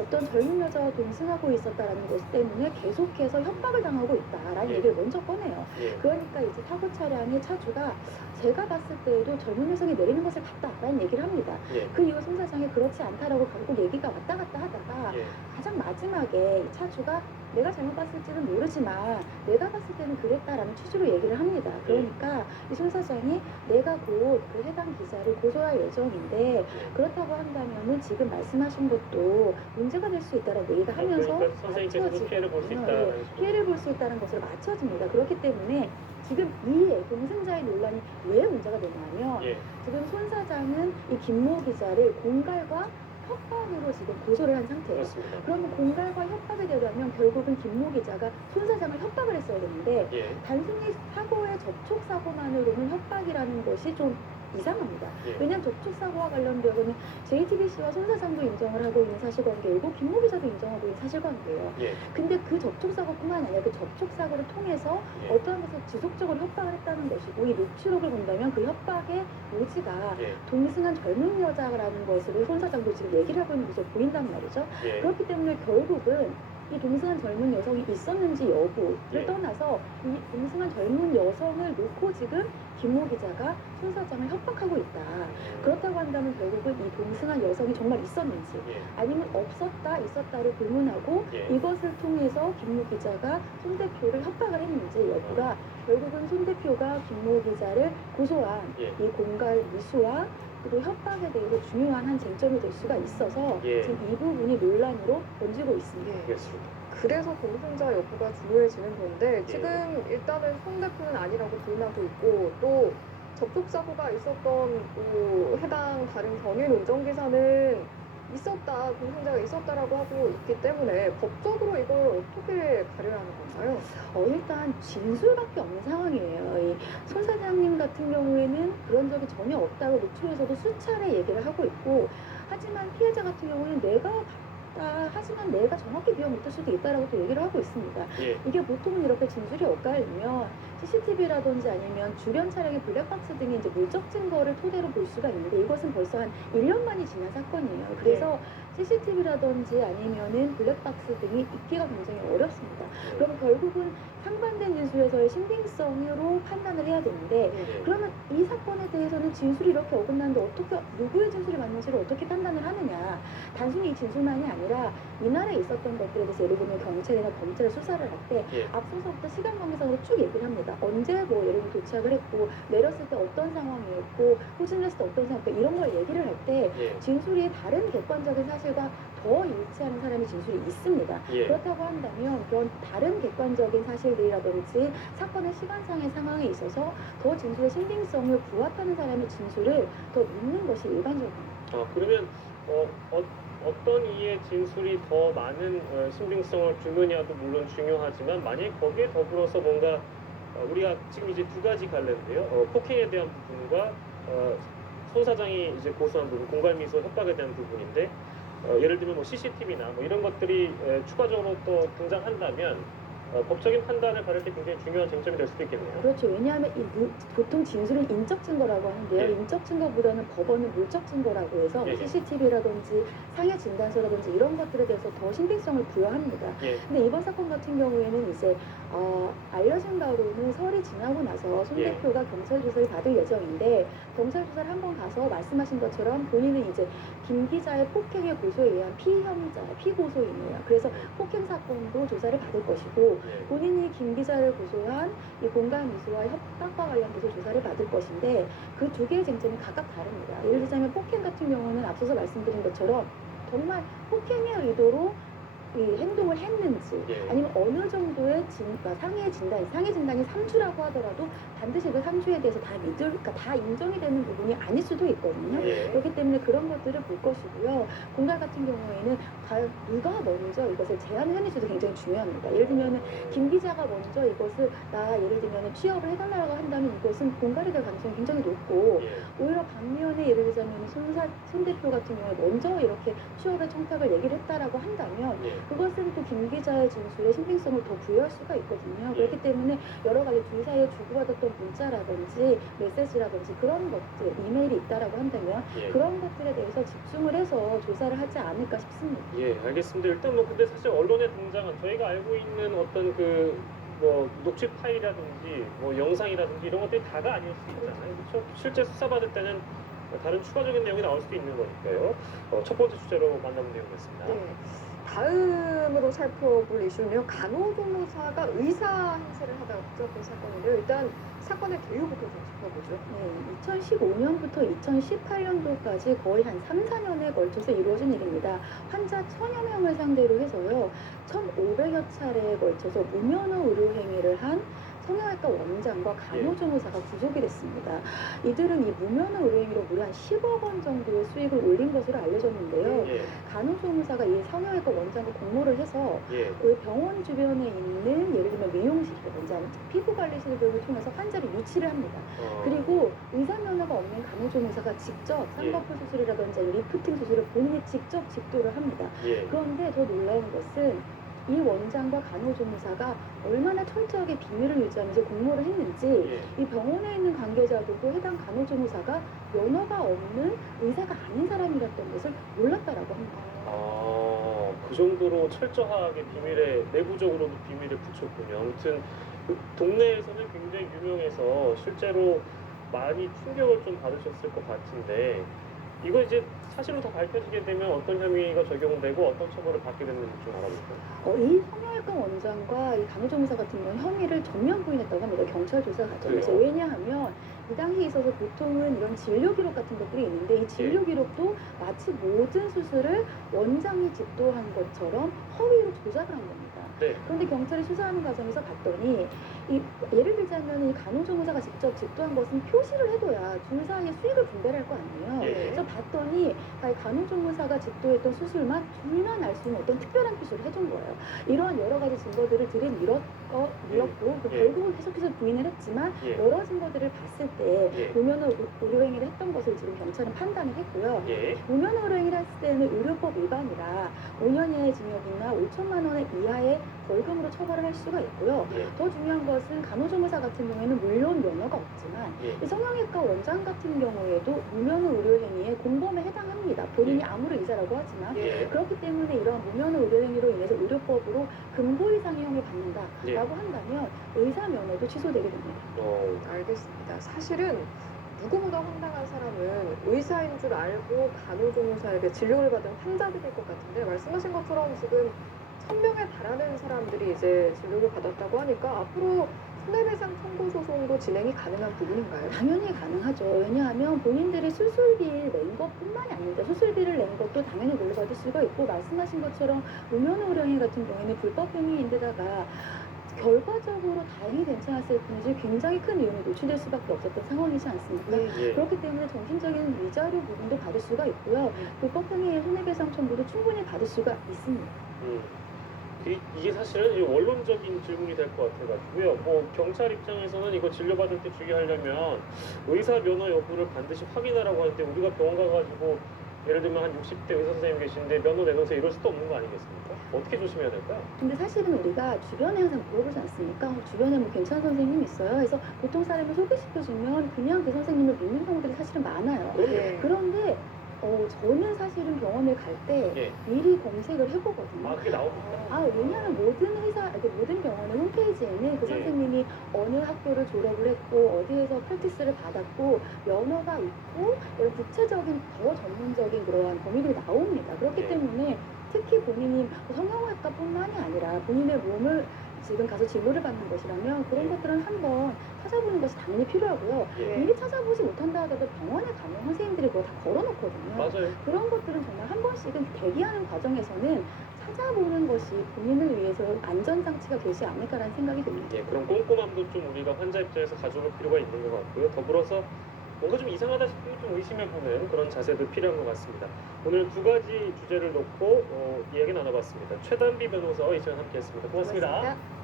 어떤 젊은 여자와 동승하고 있었다라는 것 때문에 계속해서 협박을 당하고 있다라는 얘기를 먼저 꺼내요. 그러니까 이제 사고 차량의 차주가 제가 봤을 때에도 젊은 여성이 내리는 것을 봤다라는 얘기를 합니다. 그 이후 손 사장이 그렇지 않다라고 결국 얘기가 왔다 갔다 하다가 가장 마지막에 이 차주가 내가 잘못 봤을지는 모르지만 내가 봤을 때는 그랬다라는 취지로 얘기를 합니다. 그러니까 이 손 사장이 내가 곧 그 해당 기자를 고소할 예정인데 그렇다고 한다면은 지금 말씀하신 것도 문제가 될 수 있다는 얘기가 하면서 선생님께서도 피해를 볼 수 있다. 피해를 볼 수 있다는 것으로 맞춰집니다. 그렇기 때문에 지금 이 동승자의 논란이 왜 문제가 되냐면 지금 손 사장은 이 김모 기자를 공갈과 협박으로 지금 고소를 한 상태예요. 그러면 공갈과 협박이 되려면 결국은 김모 기자가 손 사장을 협박을 했어야 되는데 단순히 사고의 접촉 사고만으로는 협박이라는 것이 좀 이상합니다. 왜냐하면 접촉 사고와 관련되어서는 JTBC와 손 사장도 인정을 하고 있는 사실관계이고 김모 기자도 인정하고 있는 사실관계예요. 근데 그 접촉 사고뿐만 아니라 그 접촉 사고를 통해서 어떠한 것을 지속적으로 협박을 했다는 것이고 이 녹취록을 본다면 그 협박의 요지가 동승한 젊은 여자라는 것으로 손 사장도 지금 얘기를 하고 있는 것으로 보인단 말이죠. 그렇기 때문에 결국은 이 동승한 젊은 여성이 있었는지 여부를 떠나서 이 동승한 젊은 여성을 놓고 지금 김모 기자가 손 사장을 협박하고 있다. 그렇다고 한다면 결국은 이 동승한 여성이 정말 있었는지 아니면 없었다, 있었다를 불문하고 이것을 통해서 김모 기자가 손 대표를 협박을 했는지 여부가 결국은 손 대표가 김모 기자를 고소한 이 공갈 미수와 그리고 협박에 대해서 중요한 한 쟁점이 될 수가 있어서 지금 이 부분이 논란으로 번지고 있습니다. 그래서 동승자 여부가 중요해지는 건데 지금 일단은 손 대표는 아니라고 부인하고 있고 또 접촉 사고가 있었던 해당 다른 견인 운전기사는 있었다, 동승자가 있었다라고 하고 있기 때문에 법적으로 이걸 어떻게 가려야 하는 건가요? 일단 진술밖에 없는 상황이에요. 이 손 사장님 같은 경우에는 그런 적이 전혀 없다고 녹취록에서도 수차례 얘기를 하고 있고 하지만 피해자 같은 경우는 내가 하지만 내가 정확히 기억 못할 수도 있다라고 또 얘기를 하고 있습니다. 이게 보통은 이렇게 진술이 엇갈리면 CCTV라든지 아니면 주변 차량의 블랙박스 등의 이제 물적 증거를 토대로 볼 수가 있는데 이것은 벌써 한 1년 만이 지난 사건이에요. 그래서 CCTV라든지 아니면은 블랙박스 등이 있기가 굉장히 어렵습니다. 그럼 결국은 상반된 진술에서의 신빙성으로 판단을 해야 되는데 그러면 이 사건에 대해서는 진술이 이렇게 어긋나는데 어떻게 누구의 진술이 맞는지를 어떻게 판단을 하느냐. 단순히 이 진술만이 아니라 이날에 있었던 것들에 대해서 예를 들면 경찰이나 검찰이 수사를 할 때 앞서서부터 시간 관계상으로 쭉 얘기를 합니다. 언제 뭐 예를 들면 도착을 했고 내렸을 때 어떤 상황이었고 후진을 했을 때 어떤 상황이었고 이런 걸 얘기를 할 때 진술이 다른 객관적인 사실과 더 일치하는 사람의 진술이 있습니다. 그렇다고 한다면 그런 다른 객관적인 사실들이라든지 사건의 시간상의 상황에 있어서 더 진술의 신빙성을 부합하는 사람의 진술을 더 믿는 것이 일반적입니다. 그러면 어떤 이의 진술이 더 많은 신빙성을 주느냐도 물론 중요하지만 만약에 거기에 더불어서 뭔가 우리가 지금 이제 두 가지 갈래인데요. 폭행에 대한 부분과 손 사장이 이제 고소한 부분, 공갈미수 협박에 대한 부분인데 예를 들면 뭐 CCTV나 뭐 이런 것들이 추가적으로 또 등장한다면 법적인 판단을 받을 때 굉장히 중요한 쟁점이 될 수도 있겠네요. 그렇죠. 왜냐하면 보통 진술은 인적 증거라고 하는데요. 인적 증거보다는 법원은 물적 증거라고 해서 CCTV라든지 상해 진단서라든지 이런 것들에 대해서 더 신빙성을 부여합니다. 근데 이번 사건 같은 경우에는 이제 알려진 바로는 설이 지나고 나서 대해서 손 예. 대표가 경찰 조사를 받을 예정인데 경찰 조사를 한번 가서 말씀하신 것처럼 본인은 이제 김 기자의 폭행의 고소에 의한 피고소인이에요. 그래서 폭행 사건도 조사를 받을 것이고 본인이 김 기자를 고소한 이 공갈 미수와 협박과 관련돼서 조사를 받을 것인데 그 두 개의 쟁점이 각각 다릅니다. 예를 들자면 폭행 같은 경우는 앞서서 말씀드린 것처럼 정말 폭행의 의도로 이 행동을 했는지 아니면 어느 정도의 상해 진단이 3주라고 하더라도 반드시 그 3주에 대해서 그러니까 다 인정이 되는 부분이 아닐 수도 있거든요. 그렇기 때문에 그런 것들을 볼 것이고요. 공갈 같은 경우에는 과연 누가 먼저 이것을 제안을 했는지도 굉장히 중요합니다. 예를 들면 김 기자가 먼저 이것을 예를 들면 취업을 해달라고 한다면 이것은 공갈이 될 가능성이 굉장히 높고 오히려 반면에 예를 들자면 손 대표 같은 경우에 먼저 이렇게 취업의 청탁을 얘기를 했다라고 한다면 그것은 또 김 기자의 진술에 신빙성을 더 부여할 수가 있거든요. 그렇기 때문에 여러 가지 둘 사이에 주고받았던 문자라든지 메시지라든지 그런 것들, 이메일이 있다라고 한다면 그런 것들에 대해서 집중을 해서 조사를 하지 않을까 싶습니다. 예, 알겠습니다. 일단 뭐 근데 사실 언론에 등장한 저희가 알고 있는 어떤 뭐 녹취 파일이라든지 뭐 영상이라든지 이런 것들이 다가 아닐 수 있잖아요. 그렇죠? 실제 수사받을 때는 다른 추가적인 내용이 나올 수도 있는 거니까요. 첫 번째 주제로 만나본 내용이었습니다. 네. 다음으로 살펴볼 이슈는요. 간호조무사가 의사 행세를 하다가 붙잡힌 사건인데요. 일단 사건의 개요부터 좀 짚어보죠. 2015년부터 2018년도까지 거의 한 3, 4년에 걸쳐서 이루어진 일입니다. 환자 1000여 명을 상대로 해서요. 1,500여 차례에 걸쳐서 무면허 의료 행위를 한 성형외과 원장과 간호조무사가 구속이 됐습니다. 이들은 이 무면허 의료행위로 무려 한 10억 원 정도의 수익을 올린 것으로 알려졌는데요. 간호조무사가 이 성형외과 원장과 공모를 해서 그 병원 주변에 있는 예를 들면 미용실이라든지 피부관리실 등을 통해서 환자를 유치를 합니다. 그리고 의사 면허가 없는 간호조무사가 직접 쌍꺼풀 수술이라든지 리프팅 수술을 본인이 직접 집도를 합니다. 그런데 더 놀라운 것은 이 원장과 간호조무사가 얼마나 철저하게 비밀을 유지하면서 공모를 했는지 이 병원에 있는 관계자들도 해당 간호조무사가 면허가 없는 의사가 아닌 사람이었던 것을 몰랐다라고 합니다. 그 정도로 철저하게 내부적으로도 비밀에 붙였군요. 아무튼 그 동네에서는 굉장히 유명해서 실제로 많이 충격을 좀 받으셨을 것 같은데 이거 이제 사실로 다 밝혀지게 되면 어떤 혐의가 적용되고 어떤 처벌을 받게 되는지 좀 알아볼까요? 이 성형외과 원장과 이 간호조무사 같은 경우는 혐의를 전면 부인했다고 합니다. 경찰 조사 과정에서. 왜냐하면 이 당시에 있어서 보통은 이런 진료 기록 같은 것들이 있는데 이 진료 기록도 마치 모든 수술을 원장이 집도한 것처럼 허위로 조작을 한 겁니다. 그런데 경찰이 수사하는 과정에서 봤더니 예를 들자면 이 간호조무사가 직접 집도한 것은 표시를 해둬야 둘 사이에 수익을 분배할 거 아니에요. 그래서 봤더니 간호조무사가 집도했던 수술만 둘만 알 수 있는 어떤 특별한 표시를 해준 거예요. 이러한 여러 가지 증거들을 들여밀었고 결국은 계속해서 부인을 했지만 여러 증거들을 봤을 때 무면허 의료행위를 했던 것을 지금 경찰은 판단을 했고요. 무면허 의료행위를 했을 때는 의료법 위반이라 5년 이하의 징역이나 5천만 원 이하의 벌금으로 처벌을 할 수가 있고요. 더 중요한 것은 간호조무사 같은 경우에는 물론 면허가 없지만 이 성형외과 원장 같은 경우에도 무면허 의료행위에 공범에 해당합니다. 본인이 아무리 의사라고 하지만 그렇기 때문에 이러한 무면허 의료행위로 인해서 의료법으로 금고 이상의 형을 받는다라고 한다면 의사 면허도 취소되게 됩니다. 알겠습니다. 사실은 누구보다 황당한 사람은 의사인 줄 알고 간호조무사에게 진료를 받은 환자들일 것 같은데 말씀하신 것처럼 지금 1000명에 달하는 사람들이 이제 진료를 받았다고 하니까 앞으로 손해배상 청구 소송도 진행이 가능한 부분인가요? 당연히 가능하죠. 왜냐하면 본인들이 수술비를 낸 것뿐만이 아닌데 수술비를 낸 것도 당연히 물려받을 수가 있고 말씀하신 것처럼 무면허 의료행위 같은 경우에는 불법 행위인데다가 결과적으로 다행히 괜찮았을 뿐이지 굉장히 큰 위험에 노출될 수밖에 없었던 상황이지 않습니까? 그렇기 때문에 정신적인 위자료 부분도 받을 수가 있고요. 불법 행위의 손해배상 청구도 충분히 받을 수가 있습니다. 이게 사실은 원론적인 질문이 될 것 같아가지고요. 뭐 경찰 입장에서는 이거 진료받을 때 주의하려면 의사 면허 여부를 반드시 확인하라고 할 때 우리가 병원 가가지고 예를 들면 한 60대 의사 선생님 계신데 면허 내놓으세요 이럴 수도 없는 거 아니겠습니까? 어떻게 조심해야 될까요? 근데 사실은 우리가 주변에 항상 물어보지 않습니까? 주변에 뭐 괜찮은 선생님 있어요? 그래서 보통 사람을 소개시켜주면 그냥 그 선생님을 믿는 경우들이 사실은 많아요. 그런데 저는 사실은 병원을 갈 때 예. 미리 검색을 해보거든요. 아, 그게 나옵니까? 왜냐하면 모든 병원의 홈페이지에는 그 예. 선생님이 어느 학교를 졸업을 했고 어디에서 프랙티스를 받았고 면허가 있고 이런 구체적인 더 전문적인 그러한 범위들이 나옵니다. 그렇기 예. 때문에 특히 본인이 성형외과뿐만이 아니라 본인의 몸을 지금 가서 진료를 받는 것이라면 그런 것들은 한번 찾아보는 것이 당연히 필요하고요. 예. 미리 찾아보지 못한다 하더라도 병원에 가면 선생님들이 그거 다 걸어놓거든요. 맞아요. 그런 것들은 정말 한 번씩은 대기하는 과정에서는 찾아보는 것이 본인을 위해서 안전장치가 되지 않을까라는 생각이 듭니다. 예, 그런 꼼꼼함도 좀 우리가 환자 입장에서 가져볼 필요가 있는 것 같고요. 더불어서 뭔가 좀 이상하다 싶으면 좀 의심해보는 그런 자세도 필요한 것 같습니다. 오늘 두 가지 주제를 놓고 이야기 나눠봤습니다. 최단비 변호사와 이 시간 함께했습니다. 고맙습니다. 고맙습니다.